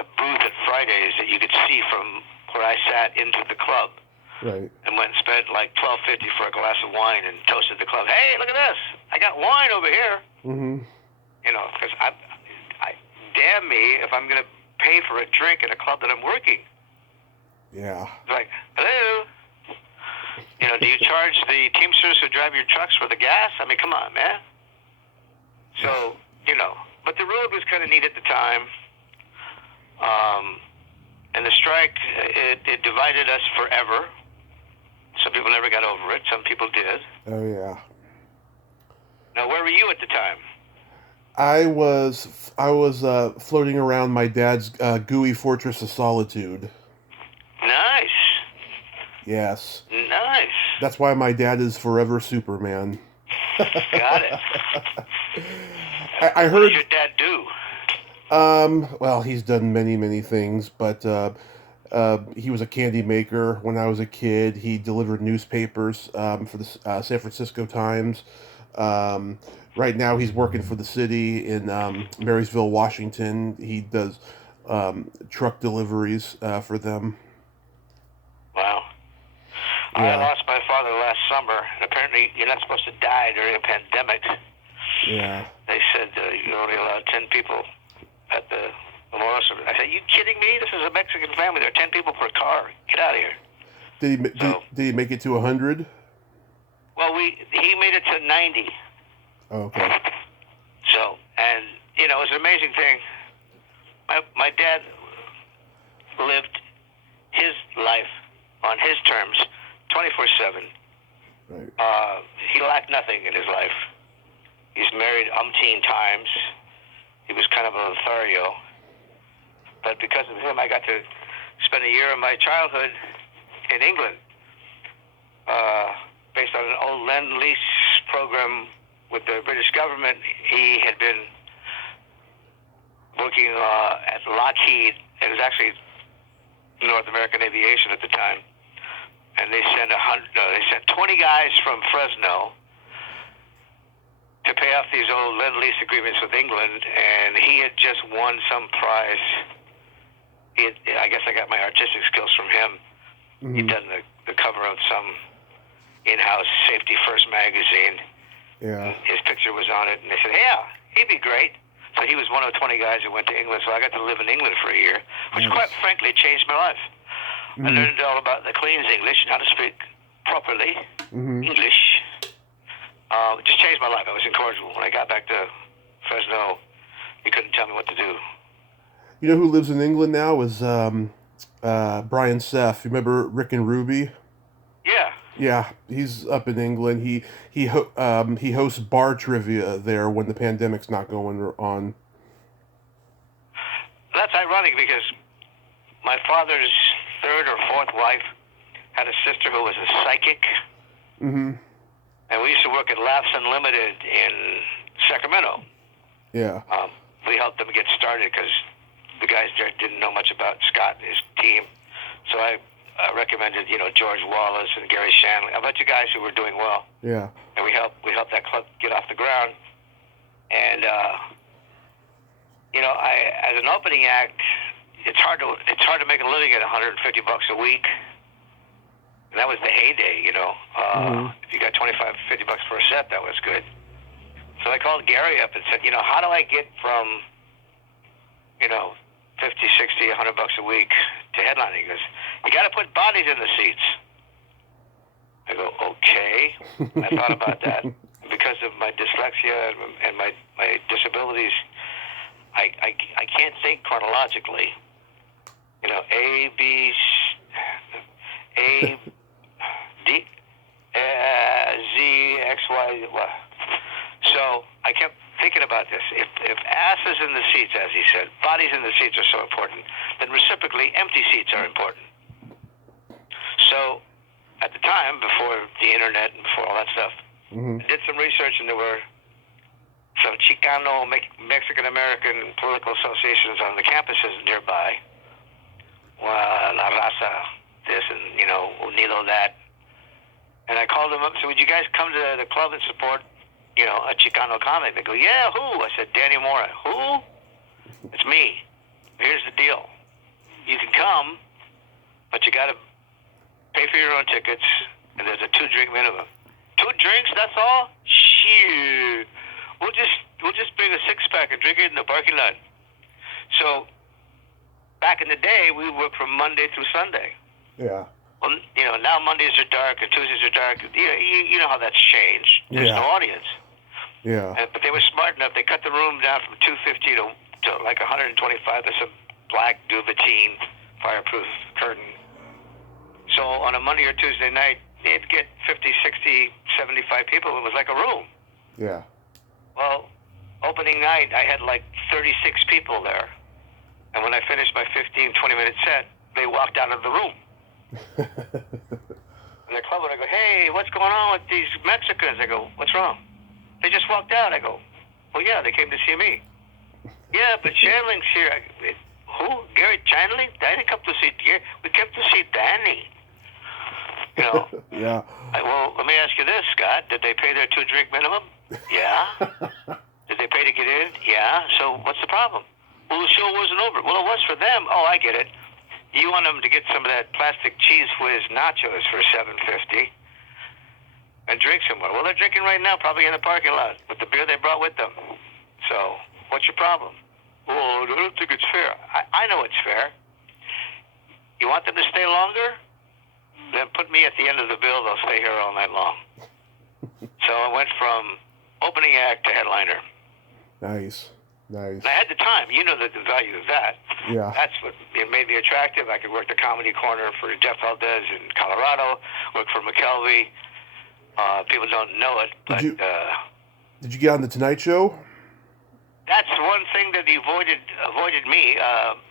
a booth at Fridays that you could see from where I sat into the club. Right. And went and spent like $12.50 for a glass of wine and toasted the club. Hey, look at this! I got wine over here. Mm-hmm. You know, because I damn me if I'm gonna pay for a drink at a club that I'm working. Yeah. It's like, hello. You know, do you charge the Teamsters who drive your trucks for the gas? I mean, come on, man. So, you know, but the road was kind of neat at the time. And the strike, it divided us forever. Some people never got over it. Some people did. Oh, yeah. Now, where were you at the time? I was floating around my dad's gooey fortress of solitude. Nice. Yes. Nice. That's why my dad is forever Superman. Got it. I heard. What did your dad do? Well, he's done many, many things, but he was a candy maker when I was a kid. He delivered newspapers for the San Francisco Times. Right now, he's working for the city in Marysville, Washington. He does truck deliveries for them. Wow. Yeah. I lost my father last summer, and apparently you're not supposed to die during a pandemic. Yeah. They said you only allowed 10 people at the memorial service. I said, you kidding me? This is a Mexican family. There are 10 people per car. Get out of here. Did he make it to 100? Well, he made it to 90. Oh, okay. So, and, you know, it was an amazing thing. My dad lived his life on his terms, 24/7. Right. He lacked nothing in his life. He's married umpteen times. He was kind of a Lothario. But because of him, I got to spend a year of my childhood in England, based on an old Lend-Lease program with the British government. He had been working at Lockheed. It was actually North American Aviation at the time. And they sent 20 guys from Fresno to pay off these old Lend-Lease agreements with England, and he had just won some prize. I guess I got my artistic skills from him. Mm-hmm. He'd done the cover of some in-house Safety First magazine. Yeah. His picture was on it, and they said, yeah, he'd be great. So he was one of the 20 guys who went to England, so I got to live in England for a year, which quite frankly changed my life. Mm-hmm. I learned all about the Queen's English and how to speak properly English. It just changed my life. I was incorrigible. When I got back to Fresno, you couldn't tell me what to do. You know who lives in England now is Brian Seff. You remember Rick and Ruby? Yeah. Yeah, he's up in England. He hosts bar trivia there when the pandemic's not going on. That's ironic because my father's third or fourth wife had a sister who was a psychic. Mm-hmm. And we used to work at Laughs Unlimited in Sacramento. Yeah. We helped them get started because the guys there didn't know much about Scott and his team. So I recommended, George Wallace and Gary Shanley, a bunch of guys who were doing well. Yeah. And we helped that club get off the ground. And as an opening act, it's hard to make a living at $150 a week. And that was the heyday, If you got $25, $50 for a set, that was good. So I called Gary up and said, how do I get from, $50, $60, $100 a week to headlining? He goes, you got to put bodies in the seats. I go, okay. I thought about that. Because of my dyslexia and my disabilities, I can't think chronologically. A, B, A, D, Z, X, Y. So I kept thinking about this. If asses in the seats, as he said, bodies in the seats are so important, then reciprocally empty seats are important. So at the time, before the internet and before all that stuff, I did some research, and there were some Chicano, Mexican-American political associations on the campuses nearby. La Raza, this, and, Unido, that. And I called them up and said, would you guys come to the club and support, a Chicano comic? They go, yeah, who? I said, Danny Mora. Who? It's me. Here's the deal. You can come, but you got to pay for your own tickets, and there's a 2-drink minimum. 2 drinks, that's all? Shit. We'll just bring a 6-pack and drink it in the parking lot. So back in the day, we worked from Monday through Sunday. Yeah. Well, now Mondays are dark and Tuesdays are dark. You know how that's changed. There's no audience. Yeah. But they were smart enough. They cut the room down from 250 to like 125. There's some black duvetine fireproof curtain. So on a Monday or Tuesday night, they'd get 50, 60, 75 people. It was like a room. Yeah. Well, opening night, I had like 36 people there. And when I finished my 15, 20-minute set, they walked out of the room. And the club would go, hey, what's going on with these Mexicans? I go, what's wrong? They just walked out. I go, well, yeah, they came to see me. Yeah, but Chandling's here. Who? Gary Chandling? I didn't come to see Gary. We came to see Danny. Yeah. Well, let me ask you this, Scott. Did they pay their 2-drink minimum? Yeah. Did they pay to get in? Yeah. So what's the problem? Well, the show wasn't over. Well, it was for them. Oh, I get it. You want them to get some of that plastic cheese whiz nachos for $7.50 and drink somewhere. Well, they're drinking right now, probably in the parking lot with the beer they brought with them. So what's your problem? Oh, I don't think it's fair. I know it's fair. You want them to stay longer? Then put me at the end of the bill. They'll stay here all night long. So I went from opening act to headliner. Nice. And I had the time. You know the value of that. Yeah. That's what it made me attractive. I could work the comedy corner for Jeff Valdez in Colorado, work for McKelvey. People don't know it, but did you get on the Tonight Show? That's one thing that avoided me.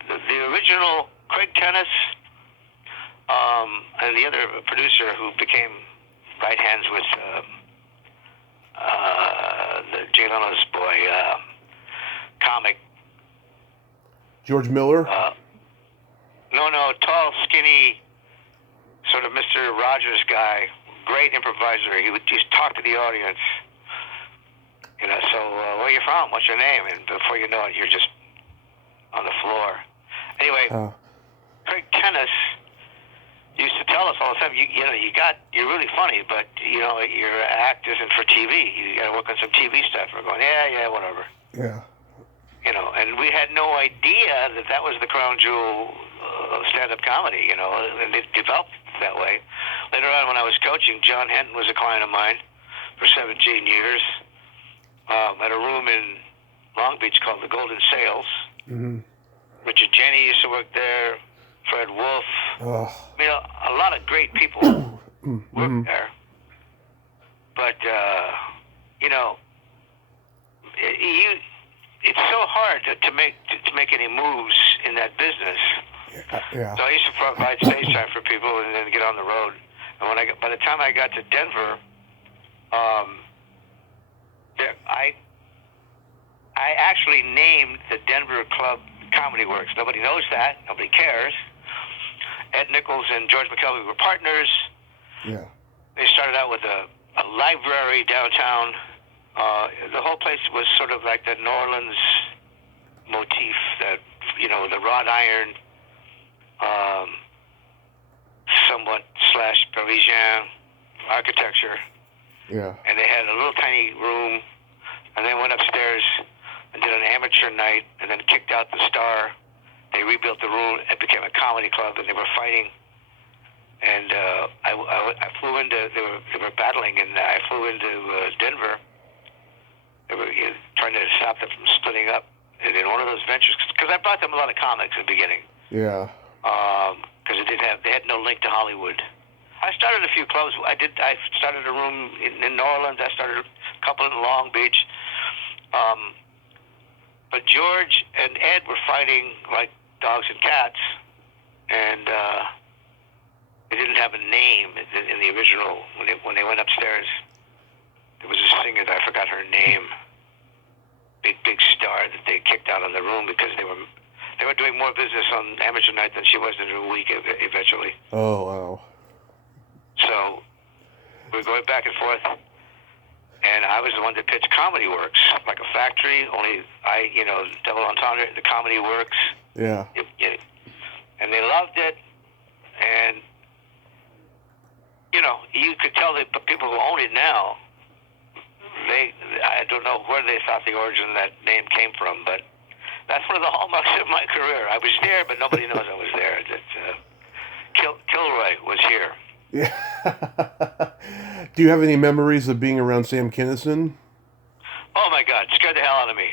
The original Craig Tennis and the other producer who became right hands with the Jay Leno's boy, comic. George Miller? No, tall, skinny, sort of Mr. Rogers guy. Great improviser. He would just talk to the audience. So where are you from? What's your name? And before you know it, you're just on the floor. Anyway, Craig Tennis used to tell us all the time, you're really funny, but your act isn't for TV. You got to work on some TV stuff. We're going, yeah, whatever. Yeah. And we had no idea that was the crown jewel of stand-up comedy. And it developed that way. Later on, when I was coaching, John Henton was a client of mine for 17 years. At a room in Long Beach called the Golden Sails. Mm-hmm. Richard Janney used to work there. Fred Wolf. A lot of great people work there. But it's so hard to make any moves in that business. Yeah. So I used to provide stage time for people and then get on the road. And by the time I got to Denver, I actually named the Denver club Comedy Works. Nobody knows that. Nobody cares. Ed Nichols and George McKelvey were partners. Yeah. They started out with a library downtown. The whole place was sort of like the New Orleans motif, that the wrought iron, somewhat / Parisian architecture. Yeah. And they had a little tiny room, and then went upstairs and did an amateur night, and then kicked out the star. They rebuilt the room. It became a comedy club, and they were fighting. And I flew into. They were battling, and I flew into Denver. They were trying to stop them from splitting up. And in one of those ventures, because I brought them a lot of comics in the beginning. Yeah. Because they had no link to Hollywood. I started a few clubs. I started a room in New Orleans. I started a couple in Long Beach. But George and Ed were fighting like dogs and cats, and they didn't have a name in the original. When they went upstairs, there was a singer that I forgot her name. Big star that they kicked out of the room because they were doing more business on amateur night than she was in a week eventually. Oh wow. So we were going back and forth, and I was the one that pitched Comedy Works, like a factory, only double entendre, the Comedy Works. Yeah. And they loved it, And, you know, you could tell the people who own it now, I don't know where they thought the origin of that name came from, but that's one of the hallmarks of my career. I was there, but nobody knows I was there. Kilroy was here. Yeah. Do you have any memories of being around Sam Kinison? Oh my God, scared the hell out of me.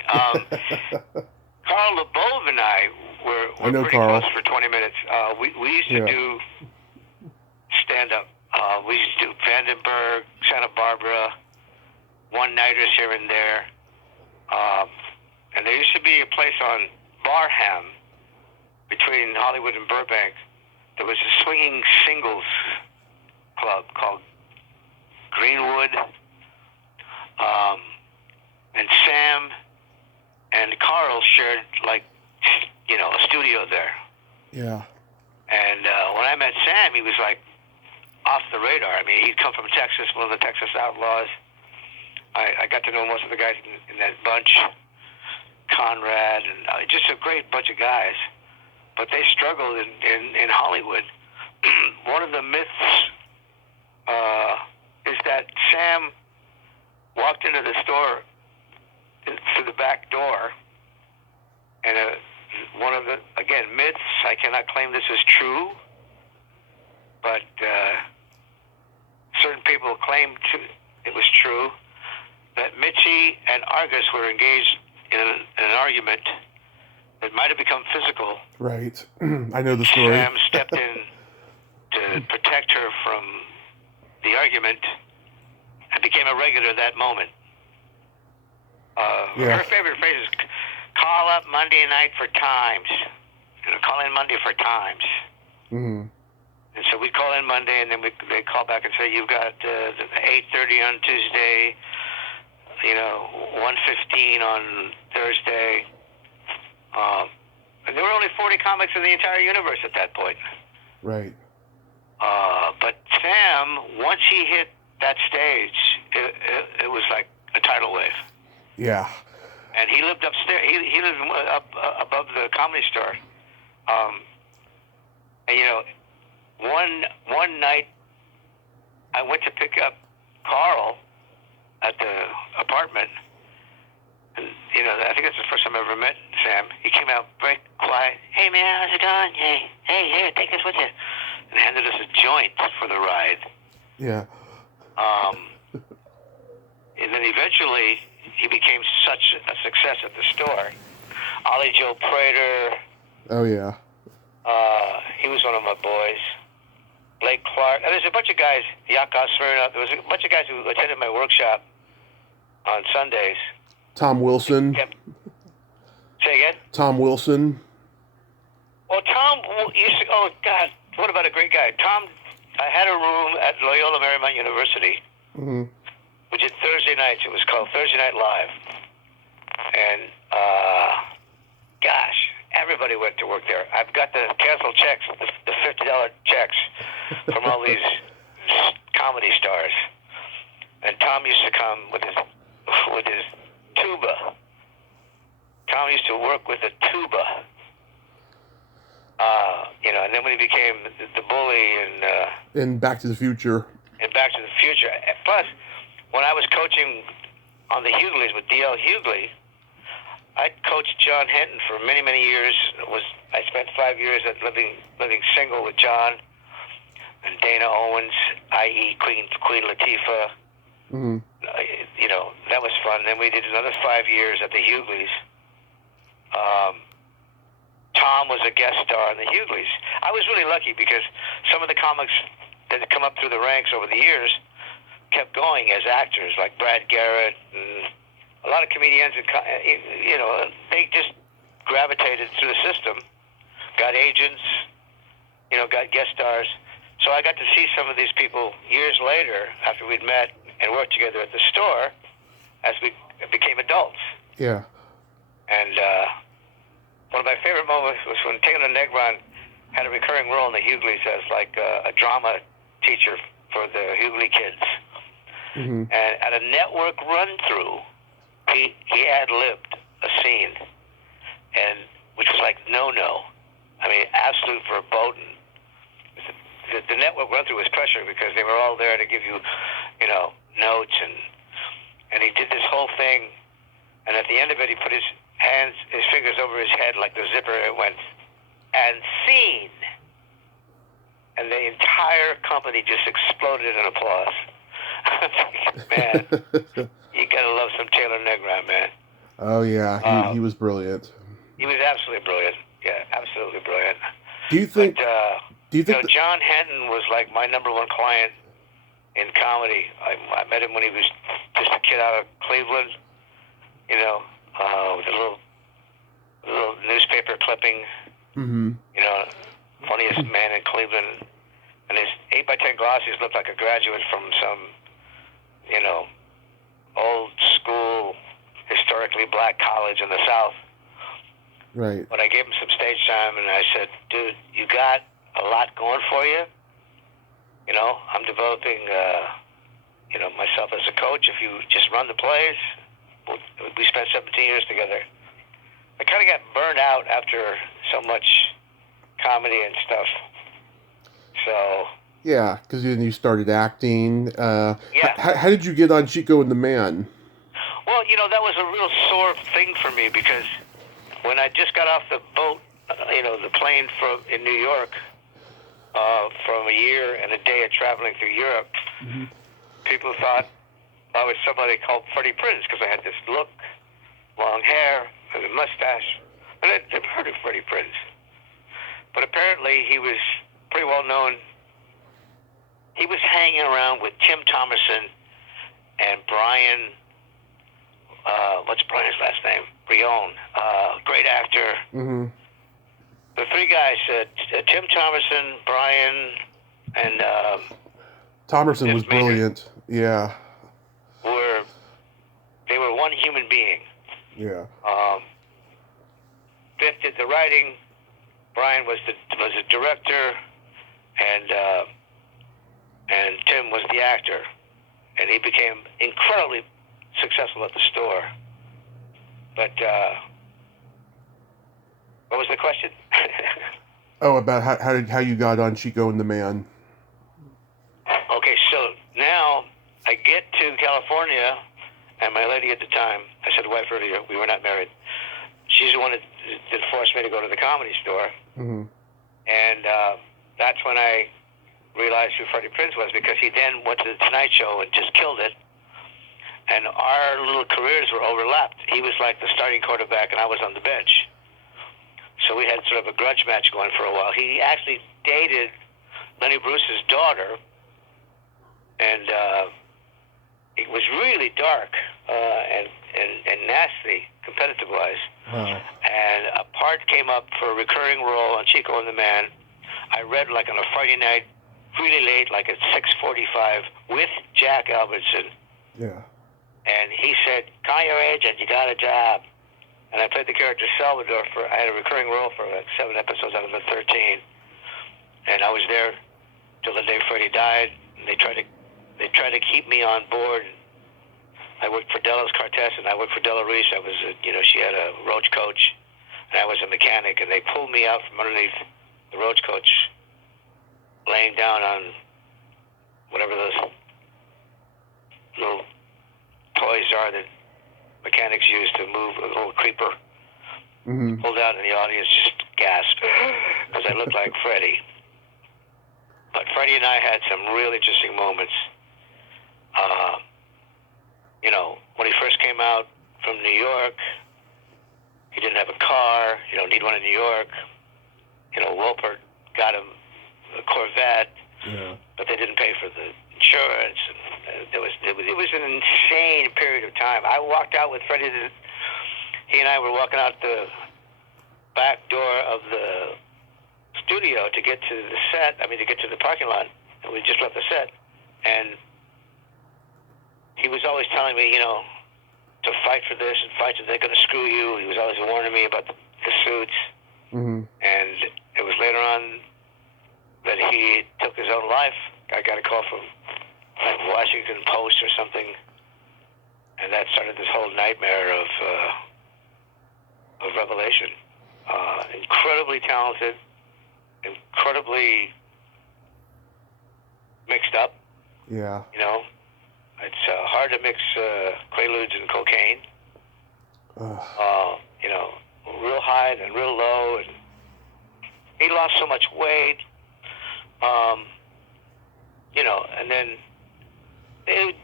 Carl LeBove and I were pretty Carl. close for 20 minutes. We used to do stand-up. We used to do Vandenberg, Santa Barbara, one-nighters here and there. And there used to be a place on Barham between Hollywood and Burbank. There was a swinging singles club called Greenwood. And Sam and Carl shared, like, you know, a studio there. Yeah. And when I met Sam, he was, like, off the radar. I mean, he'd come from Texas, one of the Texas Outlaws. I got to know most of the guys in that bunch. Conrad, and just a great bunch of guys. But they struggled in Hollywood. One of the myths is that Sam walked into the store through the back door, and one of the, again, myths, I cannot claim this is true, but certain people claim it was true, that Mitchie and Argus were engaged in an argument that might have become physical. Right. I know the story. Sam stepped in to protect her from the argument and became a regular that moment. Her favorite phrase is, call up Monday night for times. You know, call in Monday for times. Mm-hmm. And so we call in Monday, and then they call back and say, you've got 8:30 on Tuesday, you know, 1:15 on Thursday. And there were only 40 comics in the entire universe at that point. Right. But Sam, once he hit that stage, it was like a tidal wave. Yeah. And he lived upstairs. He lived up above the Comedy Store. And you know, one night I went to pick up Carl at the apartment. And, you know, I think that's the first time I ever met Sam. He came out very quiet. Hey, man, how's it going? Hey, here, take this with you. And handed us a joint for the ride. Yeah. And then eventually, he became such a success at the store. Ollie Joe Prater. Oh, yeah. He was one of my boys. Blake Clark. And there's a bunch of guys, Yakov Smirnoff. There was a bunch of guys who attended my workshop on Sundays. Tom Wilson. Say again? Tom Wilson. Well, Tom used to, oh, God, what about a great guy? Tom, I had a room at Loyola Marymount University. Mm-hmm. We did Thursday nights. It was called Thursday Night Live. And, gosh, everybody went to work there. I've got the canceled checks, the $50 checks from all these comedy stars. And Tom used to come with his tuba. Tom used to work with a tuba. You know, and then when he became the bully and Back to the Future. And Back to the Future. Plus, when I was coaching on the Hughleys with D.L. Hughley, I coached John Hinton for many, many years. I spent 5 years living single with John and Dana Owens, i.e. Queen Latifah. Mm-hmm. You know, that was fun. Then we did another 5 years at the Hughleys. Tom was a guest star on the Hughleys. I was really lucky because some of the comics that had come up through the ranks over the years kept going as actors, like Brad Garrett and a lot of comedians. You know, they just gravitated through the system, got agents, you know, got guest stars. So I got to see some of these people years later after we'd met and worked together at the store as we became adults. Yeah. And one of my favorite moments was when Taylor Negron had a recurring role in the Hughleys as like a drama teacher for the Hughley kids. Mm-hmm. And at a network run-through, he ad-libbed a scene, and which was like no. I mean, absolute verboten. the network went through was pressure because they were all there to give you, notes, and he did this whole thing, and at the end of it, he put his fingers over his head like the zipper, and went, and scene. And the entire company just exploded in applause. Man, you gotta love some Taylor Negron, man. Oh yeah, he was brilliant. He was absolutely brilliant. Yeah, absolutely brilliant. Do you think? John Henton was like my number one client in comedy. I met him when he was just a kid out of Cleveland. With a little newspaper clipping. Mm-hmm. Funniest man in Cleveland, and his 8x10 glasses looked like a graduate from some, old school, historically black college in the South. Right. But I gave him some stage time, and I said, dude, you got a lot going for you. I'm developing, myself as a coach. If you just run the plays, we spent 17 years together. I kind of got burned out after so much comedy and stuff. So. Yeah, because then you started acting. Yeah. How did you get on Chico and the Man? Well, that was a real sore thing for me because when I just got off the boat, the plane in New York, from a year and a day of traveling through Europe, mm-hmm. people thought I was somebody called Freddie Prinze because I had this look, long hair, and a mustache. And I'd heard of Freddie Prinze. But apparently he was pretty well known. He was hanging around with Tim Thomerson and Brian, what's Brian's last name? Brion, great actor. Mm-hmm. The three guys, Tim Thomerson, Brian, and... Thomerson was brilliant, yeah. They were one human being. Yeah. Biff did the writing, Brian was the director, and Tim was the actor, and he became incredibly successful at the store. But what was the question? About how you got on Chico and the Man. Okay, so now I get to California, and my lady at the time, I said wife earlier, we were not married. She's the one that forced me to go to the Comedy Store. Mm-hmm. And that's when I realized who Freddie Prinze was, because he then went to the Tonight Show and just killed it. And our little careers were overlapped. He was like the starting quarterback, and I was on the bench. So we had sort of a grudge match going for a while. He actually dated Lenny Bruce's daughter, and it was really dark and nasty, competitive-wise. Wow. And a part came up for a recurring role on Chico and the Man. I read like on a Friday night, really late, like at 6:45, with Jack Albertson. Yeah. And he said, call your agent, you got a job. And I played the character Salvador I had a recurring role for like 7 episodes out of the 13. And I was there till the day Freddie died. And they tried to keep me on board. I worked for Delos Cortez, and I worked for Della Reese. I was, she had a roach coach, and I was a mechanic. And they pulled me out from underneath the roach coach, laying down on whatever those little toys are that mechanics use to move a little creeper. Mm-hmm. Pulled out, and the audience just gasped because I looked like Freddie. But Freddie and I had some real interesting moments. When he first came out from New York, he didn't have a car. You don't need one in New York. Wolpert got him a Corvette, but they didn't pay for the insurance. And it was an insane period of time. I walked out with Freddie. He and I were walking out the back door of the studio to get to the set. To get to the parking lot. And we just left the set. And he was always telling me, to fight for this and fight for they're going to screw you. He was always warning me about the suits. Mm-hmm. And it was later on that he took his own life. I got a call from like Washington Post or something, and that started this whole nightmare of revelation. Incredibly talented, incredibly mixed up. Yeah. You know, it's hard to mix Quaaludes and cocaine. You know, real high and real low, and he lost so much weight. You know, and then it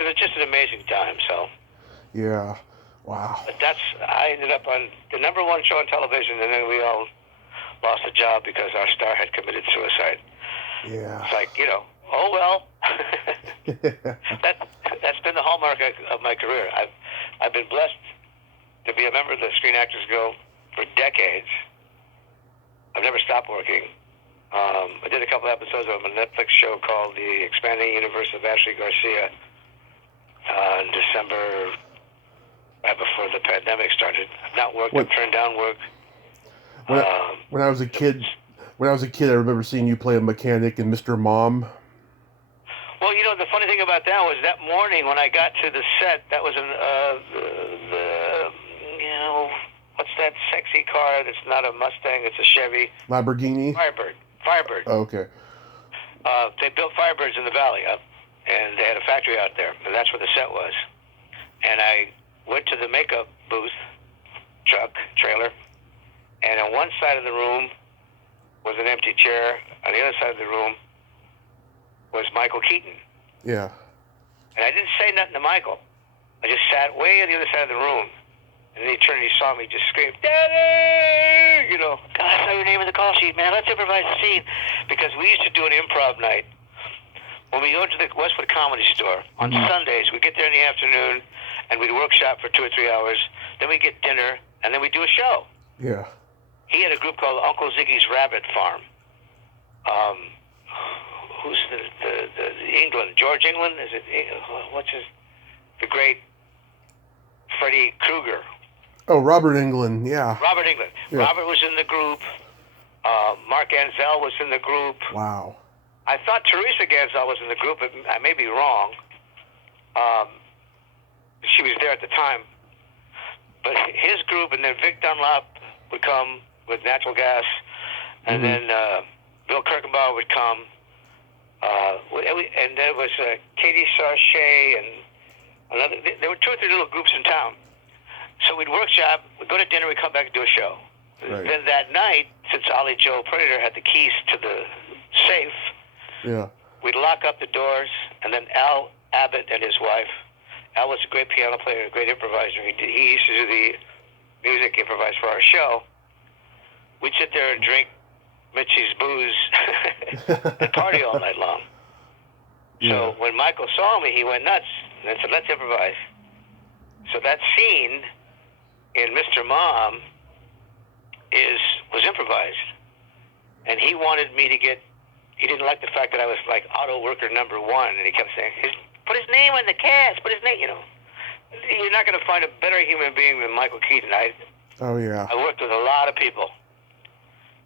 was just an amazing time. So. Yeah. Wow. But I ended up on the #1 show on television, and then we all lost a job because our star had committed suicide. Yeah. It's like, you know, oh well. That's been the hallmark of my career. I've been blessed to be a member of the Screen Actors Guild for decades. I've never stopped working. I did a couple episodes of a Netflix show called The Expanding Universe of Ashley Garcia in December, right before the pandemic started. I've not worked. I've turned down work. When I was a kid, I remember seeing you play a mechanic in Mr. Mom. Well, you know, the funny thing about that was that morning when I got to the set, that was you know, what's that sexy car that's not a Mustang, it's a Chevy? Lamborghini? Firebird. Oh, okay. They built Firebirds in the valley, and they had a factory out there, and that's where the set was. And I went to the makeup booth, trailer, and on one side of the room was an empty chair. On the other side of the room was Michael Keaton. Yeah. And I didn't say nothing to Michael. I just sat way on the other side of the room. And then he turned and he saw me, just screamed, "Daddy!" You know, God, I saw your name in the call sheet, man. Let's improvise the scene. Because we used to do an improv night. When we go to the Westwood Comedy Store, on Sundays, we get there in the afternoon, and we'd workshop for 2 or 3 hours. Then we get dinner, and then we do a show. Yeah. He had a group called Uncle Ziggy's Rabbit Farm. Who's the England? George England? Is it? What's the great Freddy Krueger? Oh, Robert Englund. Yeah. Robert Englund. Yeah. Robert was in the group. Mark Ansel was in the group. Wow. I thought Teresa Gansel was in the group, but I may be wrong. She was there at the time. But his group, and then Vic Dunlop would come with natural gas, and then Bill Kirkenbauer would come. And there was Katie Sarche and another. There were 2 or 3 little groups in town. So we'd workshop, we'd go to dinner, we'd come back and do a show. Right. Then that night, since Ollie Joe Predator had the keys to the safe, we'd lock up the doors, and then Al Abbott and his wife. Al was a great piano player, a great improviser. He used to do the music improvise for our show. We'd sit there and drink Mitchie's booze and party all night long. So when Michael saw me, he went nuts and said, "Let's improvise." So that scene in Mr. Mom was improvised. And he wanted me to he didn't like the fact that I was like auto worker #1, and he kept saying, "Put his name on the cast, put his name," you know. You're not going to find a better human being than Michael Keaton. I worked with a lot of people,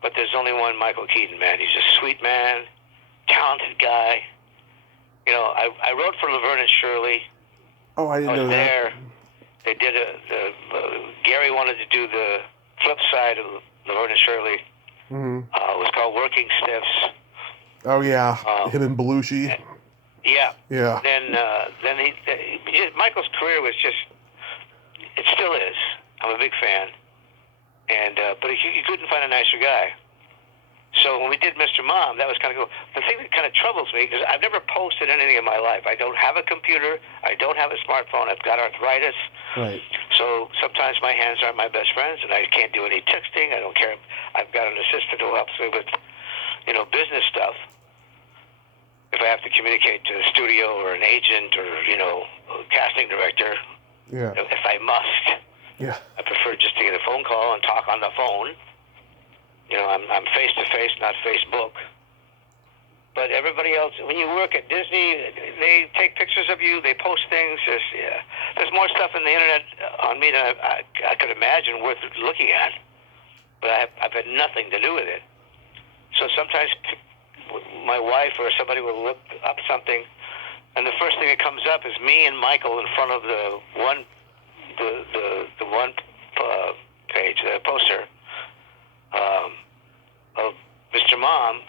but there's only one Michael Keaton, man. He's a sweet man, talented guy. You know, I wrote for Laverne and Shirley. Oh, I didn't know that. There. They did Gary wanted to do the flip side of Laverne and Shirley. It was called Working Stiffs. Oh yeah, him and Belushi. Yeah. Then Michael's career was it still is. I'm a big fan, but you couldn't find a nicer guy. So when we did Mr. Mom, that was kind of cool. The thing that kind of troubles me, because I've never posted anything in my life. I don't have a computer. I don't have a smartphone. I've got arthritis. Right. So sometimes my hands aren't my best friends, and I can't do any texting. I don't care. I've got an assistant who helps me with, business stuff. If I have to communicate to the studio or an agent or, a casting director, if I must, I prefer just to get a phone call and talk on the phone. I'm face-to-face, not Facebook. But everybody else, when you work at Disney, they take pictures of you, they post things. There's more stuff on the internet on me than I could imagine worth looking at. But I've had nothing to do with it. So sometimes my wife or somebody will look up something, and the first thing that comes up is me and Michael in front of the one page, the poster of Mr. Mom,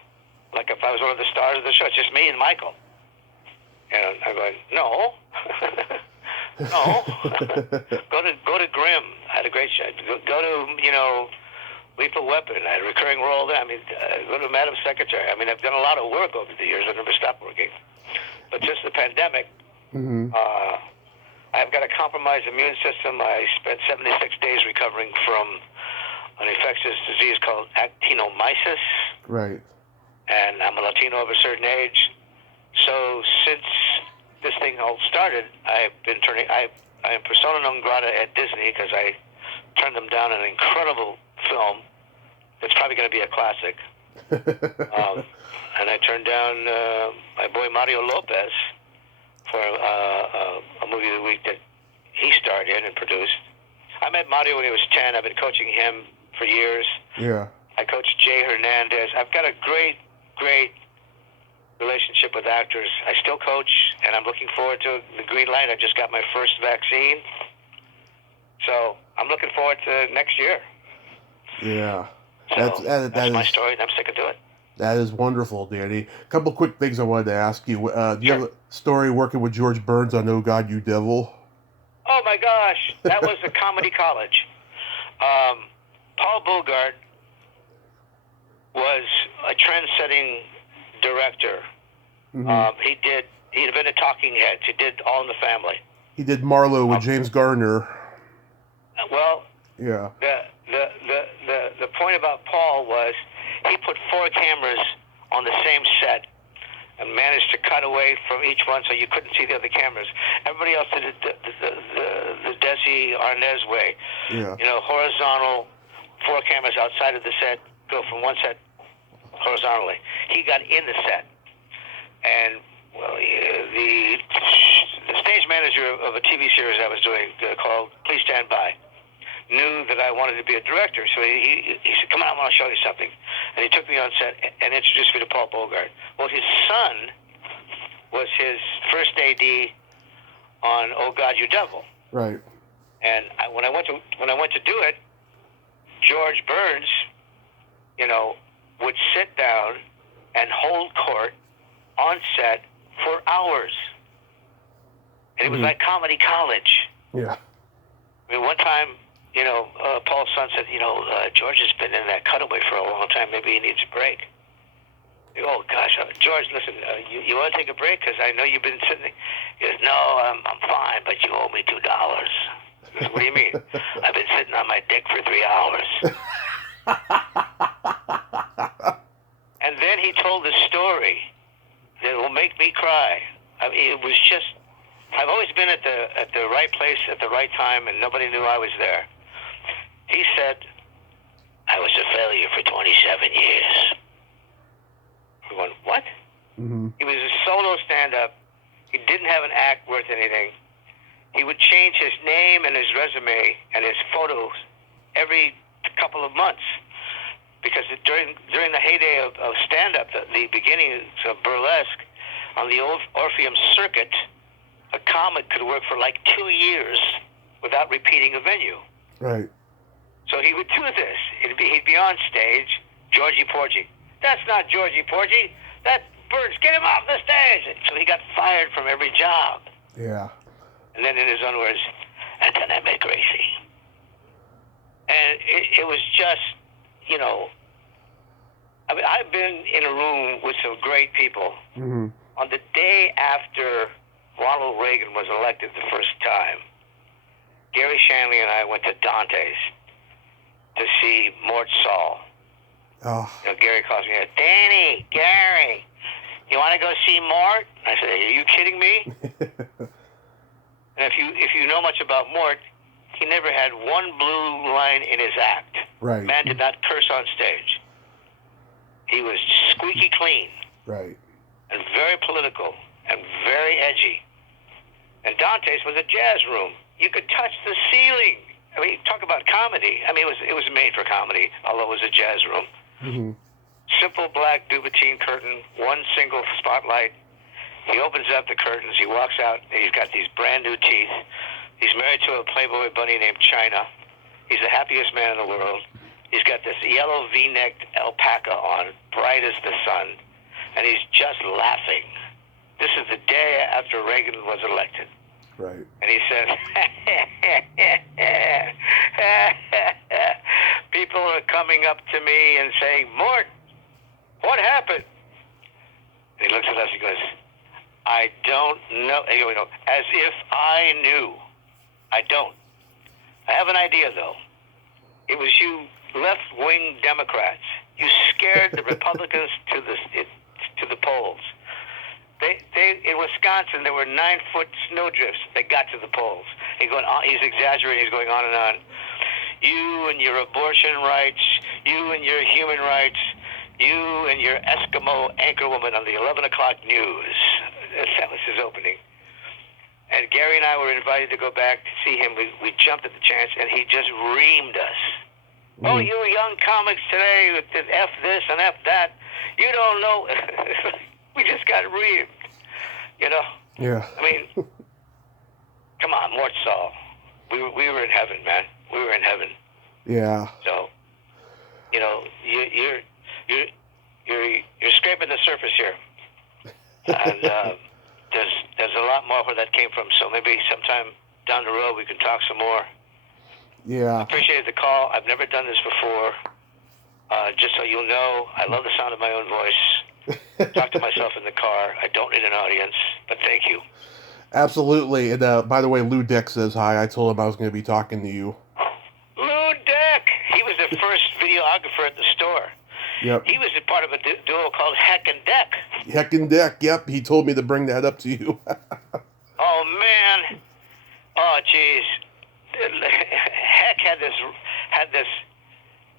like if I was one of the stars of the show. It's just me and Michael. And I'm going, no. No. go to Grimm. I had a great show. Go to, Lethal Weapon. I had a recurring role there. I mean, go to Madam Secretary. I mean, I've done a lot of work over the years. I've never stopped working. But just the pandemic, I've got a compromised immune system. I spent 76 days recovering from an infectious disease called actinomyces. Right. And I'm a Latino of a certain age. So since this thing all started, I've been I am persona non grata at Disney because I turned them down an incredible film that's probably going to be a classic. And I turned down my boy Mario Lopez for a movie of the week that he starred in and produced. I met Mario when he was 10. I've been coaching him for years. Yeah. I coached Jay Hernandez. I've got a great relationship with actors. I still coach, and I'm looking forward to the green light. I just got my first vaccine. So I'm looking forward to next year. Yeah. So that's my story, and I'm sick of doing it. That is wonderful, Danny. A couple quick things I wanted to ask you. Do you have a story working with George Burns on Oh God, You Devil? Oh, my gosh. That was a comedy college. Paul Bogart was a trend-setting director. He invented Talking Heads. He did All in the Family. He did Marlowe with James Garner. Well, yeah. The point about Paul was he put 4 cameras on the same set and managed to cut away from each one so you couldn't see the other cameras. Everybody else did it the Desi Arnaz way. Yeah. Horizontal, 4 cameras outside of the set, go from one set horizontally. He got in the set. And the stage manager of a TV series I was doing called Please Stand By knew that I wanted to be a director. So he said, come on, I want to show you something. And he took me on set and introduced me to Paul Bogart. Well, his son was his first AD on Oh God, You Devil. Right. And when I went to do it, George Burns, would sit down and hold court on set for hours. And it was like comedy college. Yeah. I mean, one time, Paul's son said, George has been in that cutaway for a long time. Maybe he needs a break. Oh, gosh, George, listen, you want to take a break? Because I know you've been sitting there. He goes, no, I'm fine, but you owe me $2. He goes, what do you mean? I've been sitting on my dick for 3 hours. And then he told a story that will make me cry. I mean, it was just, I've always been at the right place at the right time, and nobody knew I was there. He said, I was a failure for 27 years. We went, what? Mm-hmm. He was a solo stand-up. He didn't have an act worth anything. He would change his name and his resume and his photos every couple of months. Because during the heyday of stand-up, the beginnings of burlesque, on the old Orpheum circuit, a comic could work for like 2 years without repeating a venue. Right. So he would do this. He'd be on stage, Georgie Porgy. That's not Georgie Porgy. That's Burns. Get him off the stage. So he got fired from every job. Yeah. And then in his own words, and then I met Gracie. And it was just, I mean, I've been in a room with some great people. Mm-hmm. On the day after Ronald Reagan was elected the first time, Gary Shanley and I went to Dante's to see Mort Saul. Oh. Gary calls me, Danny, Gary, you want to go see Mort? I said, are you kidding me? And if you know much about Mort, he never had one blue line in his act. Right. Man did not curse on stage. He was squeaky clean. Right. And very political and very edgy. And Dante's was a jazz room. You could touch the ceiling. I mean, talk about comedy. I mean, it was made for comedy, although it was a jazz room. Mm-hmm. Simple black Duvetine curtain, one single spotlight. He opens up the curtains. He walks out. And he's got these brand new teeth. He's married to a Playboy bunny named China. He's the happiest man in the world. He's got this yellow V-necked alpaca on, bright as the sun. and he's just laughing. This is the day after Reagan was elected. Right. And he said, people are coming up to me and saying, Mort, what happened? And he looks at us, he goes, I don't know. As if I knew. I don't. I have an idea, though. It was you left-wing Democrats. You scared the Republicans to the polls. They in Wisconsin, there were 9-foot snowdrifts that got to the polls. He's exaggerating. He's going on and on. You and your abortion rights. You and your human rights. You and your Eskimo anchorwoman on the 11 o'clock news. That was his opening. And Gary and I were invited to go back to see him. We jumped at the chance, and he just reamed us. Mm. Oh, you young comics today with F this and F that. You don't know. We just got reamed, Yeah. I mean, come on, Mort Saul. We were in heaven, man. We were in heaven. Yeah. So, you're scraping the surface here, and there's a lot more where that came from. So maybe sometime down the road we can talk some more. Yeah. I appreciated the call. I've never done this before. Just so you'll know, I love the sound of my own voice. Talk to myself in the car. I don't need an audience, but thank you. Absolutely. And by the way, Lou Deck says hi. I told him I was going to be talking to you. Lou Deck! He was the first videographer at the store. Yep. He was a part of a duo called Heck and Deck. Heck and Deck, yep. He told me to bring that up to you. Oh, man. Oh, jeez. Heck had this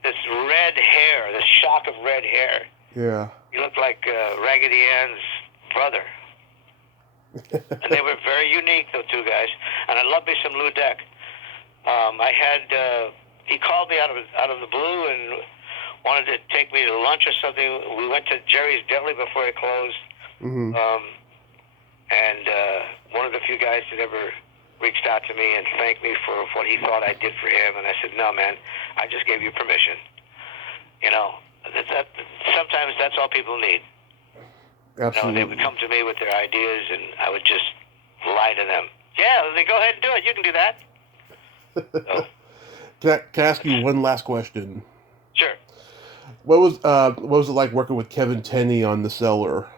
red hair, this shock of red hair. Yeah. He looked like Raggedy Ann's brother. And they were very unique, those two guys. And I love me some Lou Deck. He called me out of the blue and wanted to take me to lunch or something. We went to Jerry's Deli before it closed. Mm-hmm. And one of the few guys that ever reached out to me and thanked me for what he thought I did for him. And I said, no, man, I just gave you permission. Sometimes that's all people need. Absolutely. They would come to me with their ideas, and I would just lie to them. Yeah, they go ahead and do it. You can do that. So. Can I ask you one last question? Sure. What was it like working with Kevin Tenney on The Cellar?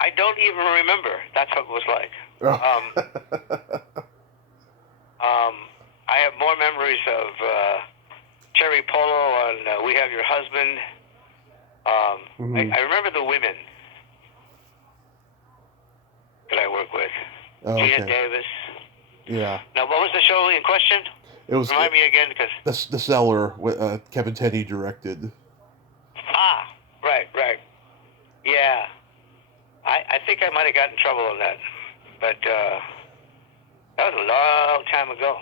I don't even remember. That's what it was like. Oh. I have more memories of Cherry Polo on We Have Your Husband. Mm-hmm. I remember the women that I work with. Oh, okay. Gina Davis. Yeah. Now, what was the show in question? It was. Remind me again, because The Cellar, Kevin Tenney directed. Right. Yeah. I think I might have gotten in trouble on that, but that was a long time ago.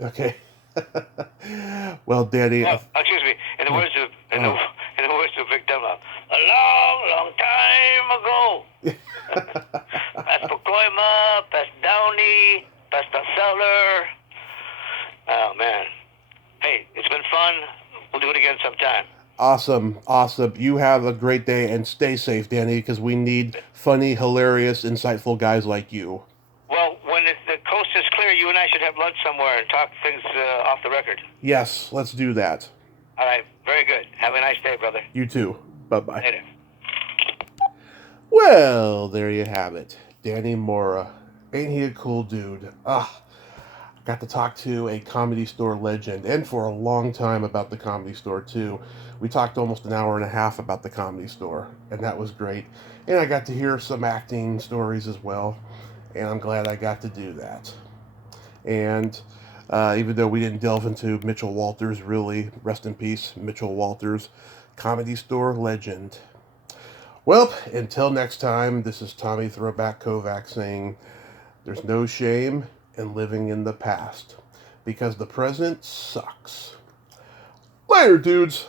Okay. Well, Danny. Excuse me. In the words of Vic Dunlop, a long time ago. Past Pacoima, past Downey, past the Cellar. Oh man. Hey, it's been fun. We'll do it again sometime. Awesome. You have a great day and stay safe, Danny, because we need funny, hilarious, insightful guys like you. Well, when the coast is clear, you and I should have lunch somewhere and talk things off the record. Yes, let's do that. All right, very good. Have a nice day, brother. You too. Bye-bye. Later. Well, there you have it. Danny Mora. Ain't he a cool dude? Got to talk to a Comedy Store legend, and for a long time about the Comedy Store, too. We talked almost an hour and a half about the Comedy Store, and that was great. And I got to hear some acting stories as well, and I'm glad I got to do that. And even though we didn't delve into Mitchell Walters, really, rest in peace, Mitchell Walters, Comedy Store legend. Well, until next time, this is Tommy Throwback Kovac saying, there's no shame in living in the past, because the present sucks. Later, dudes.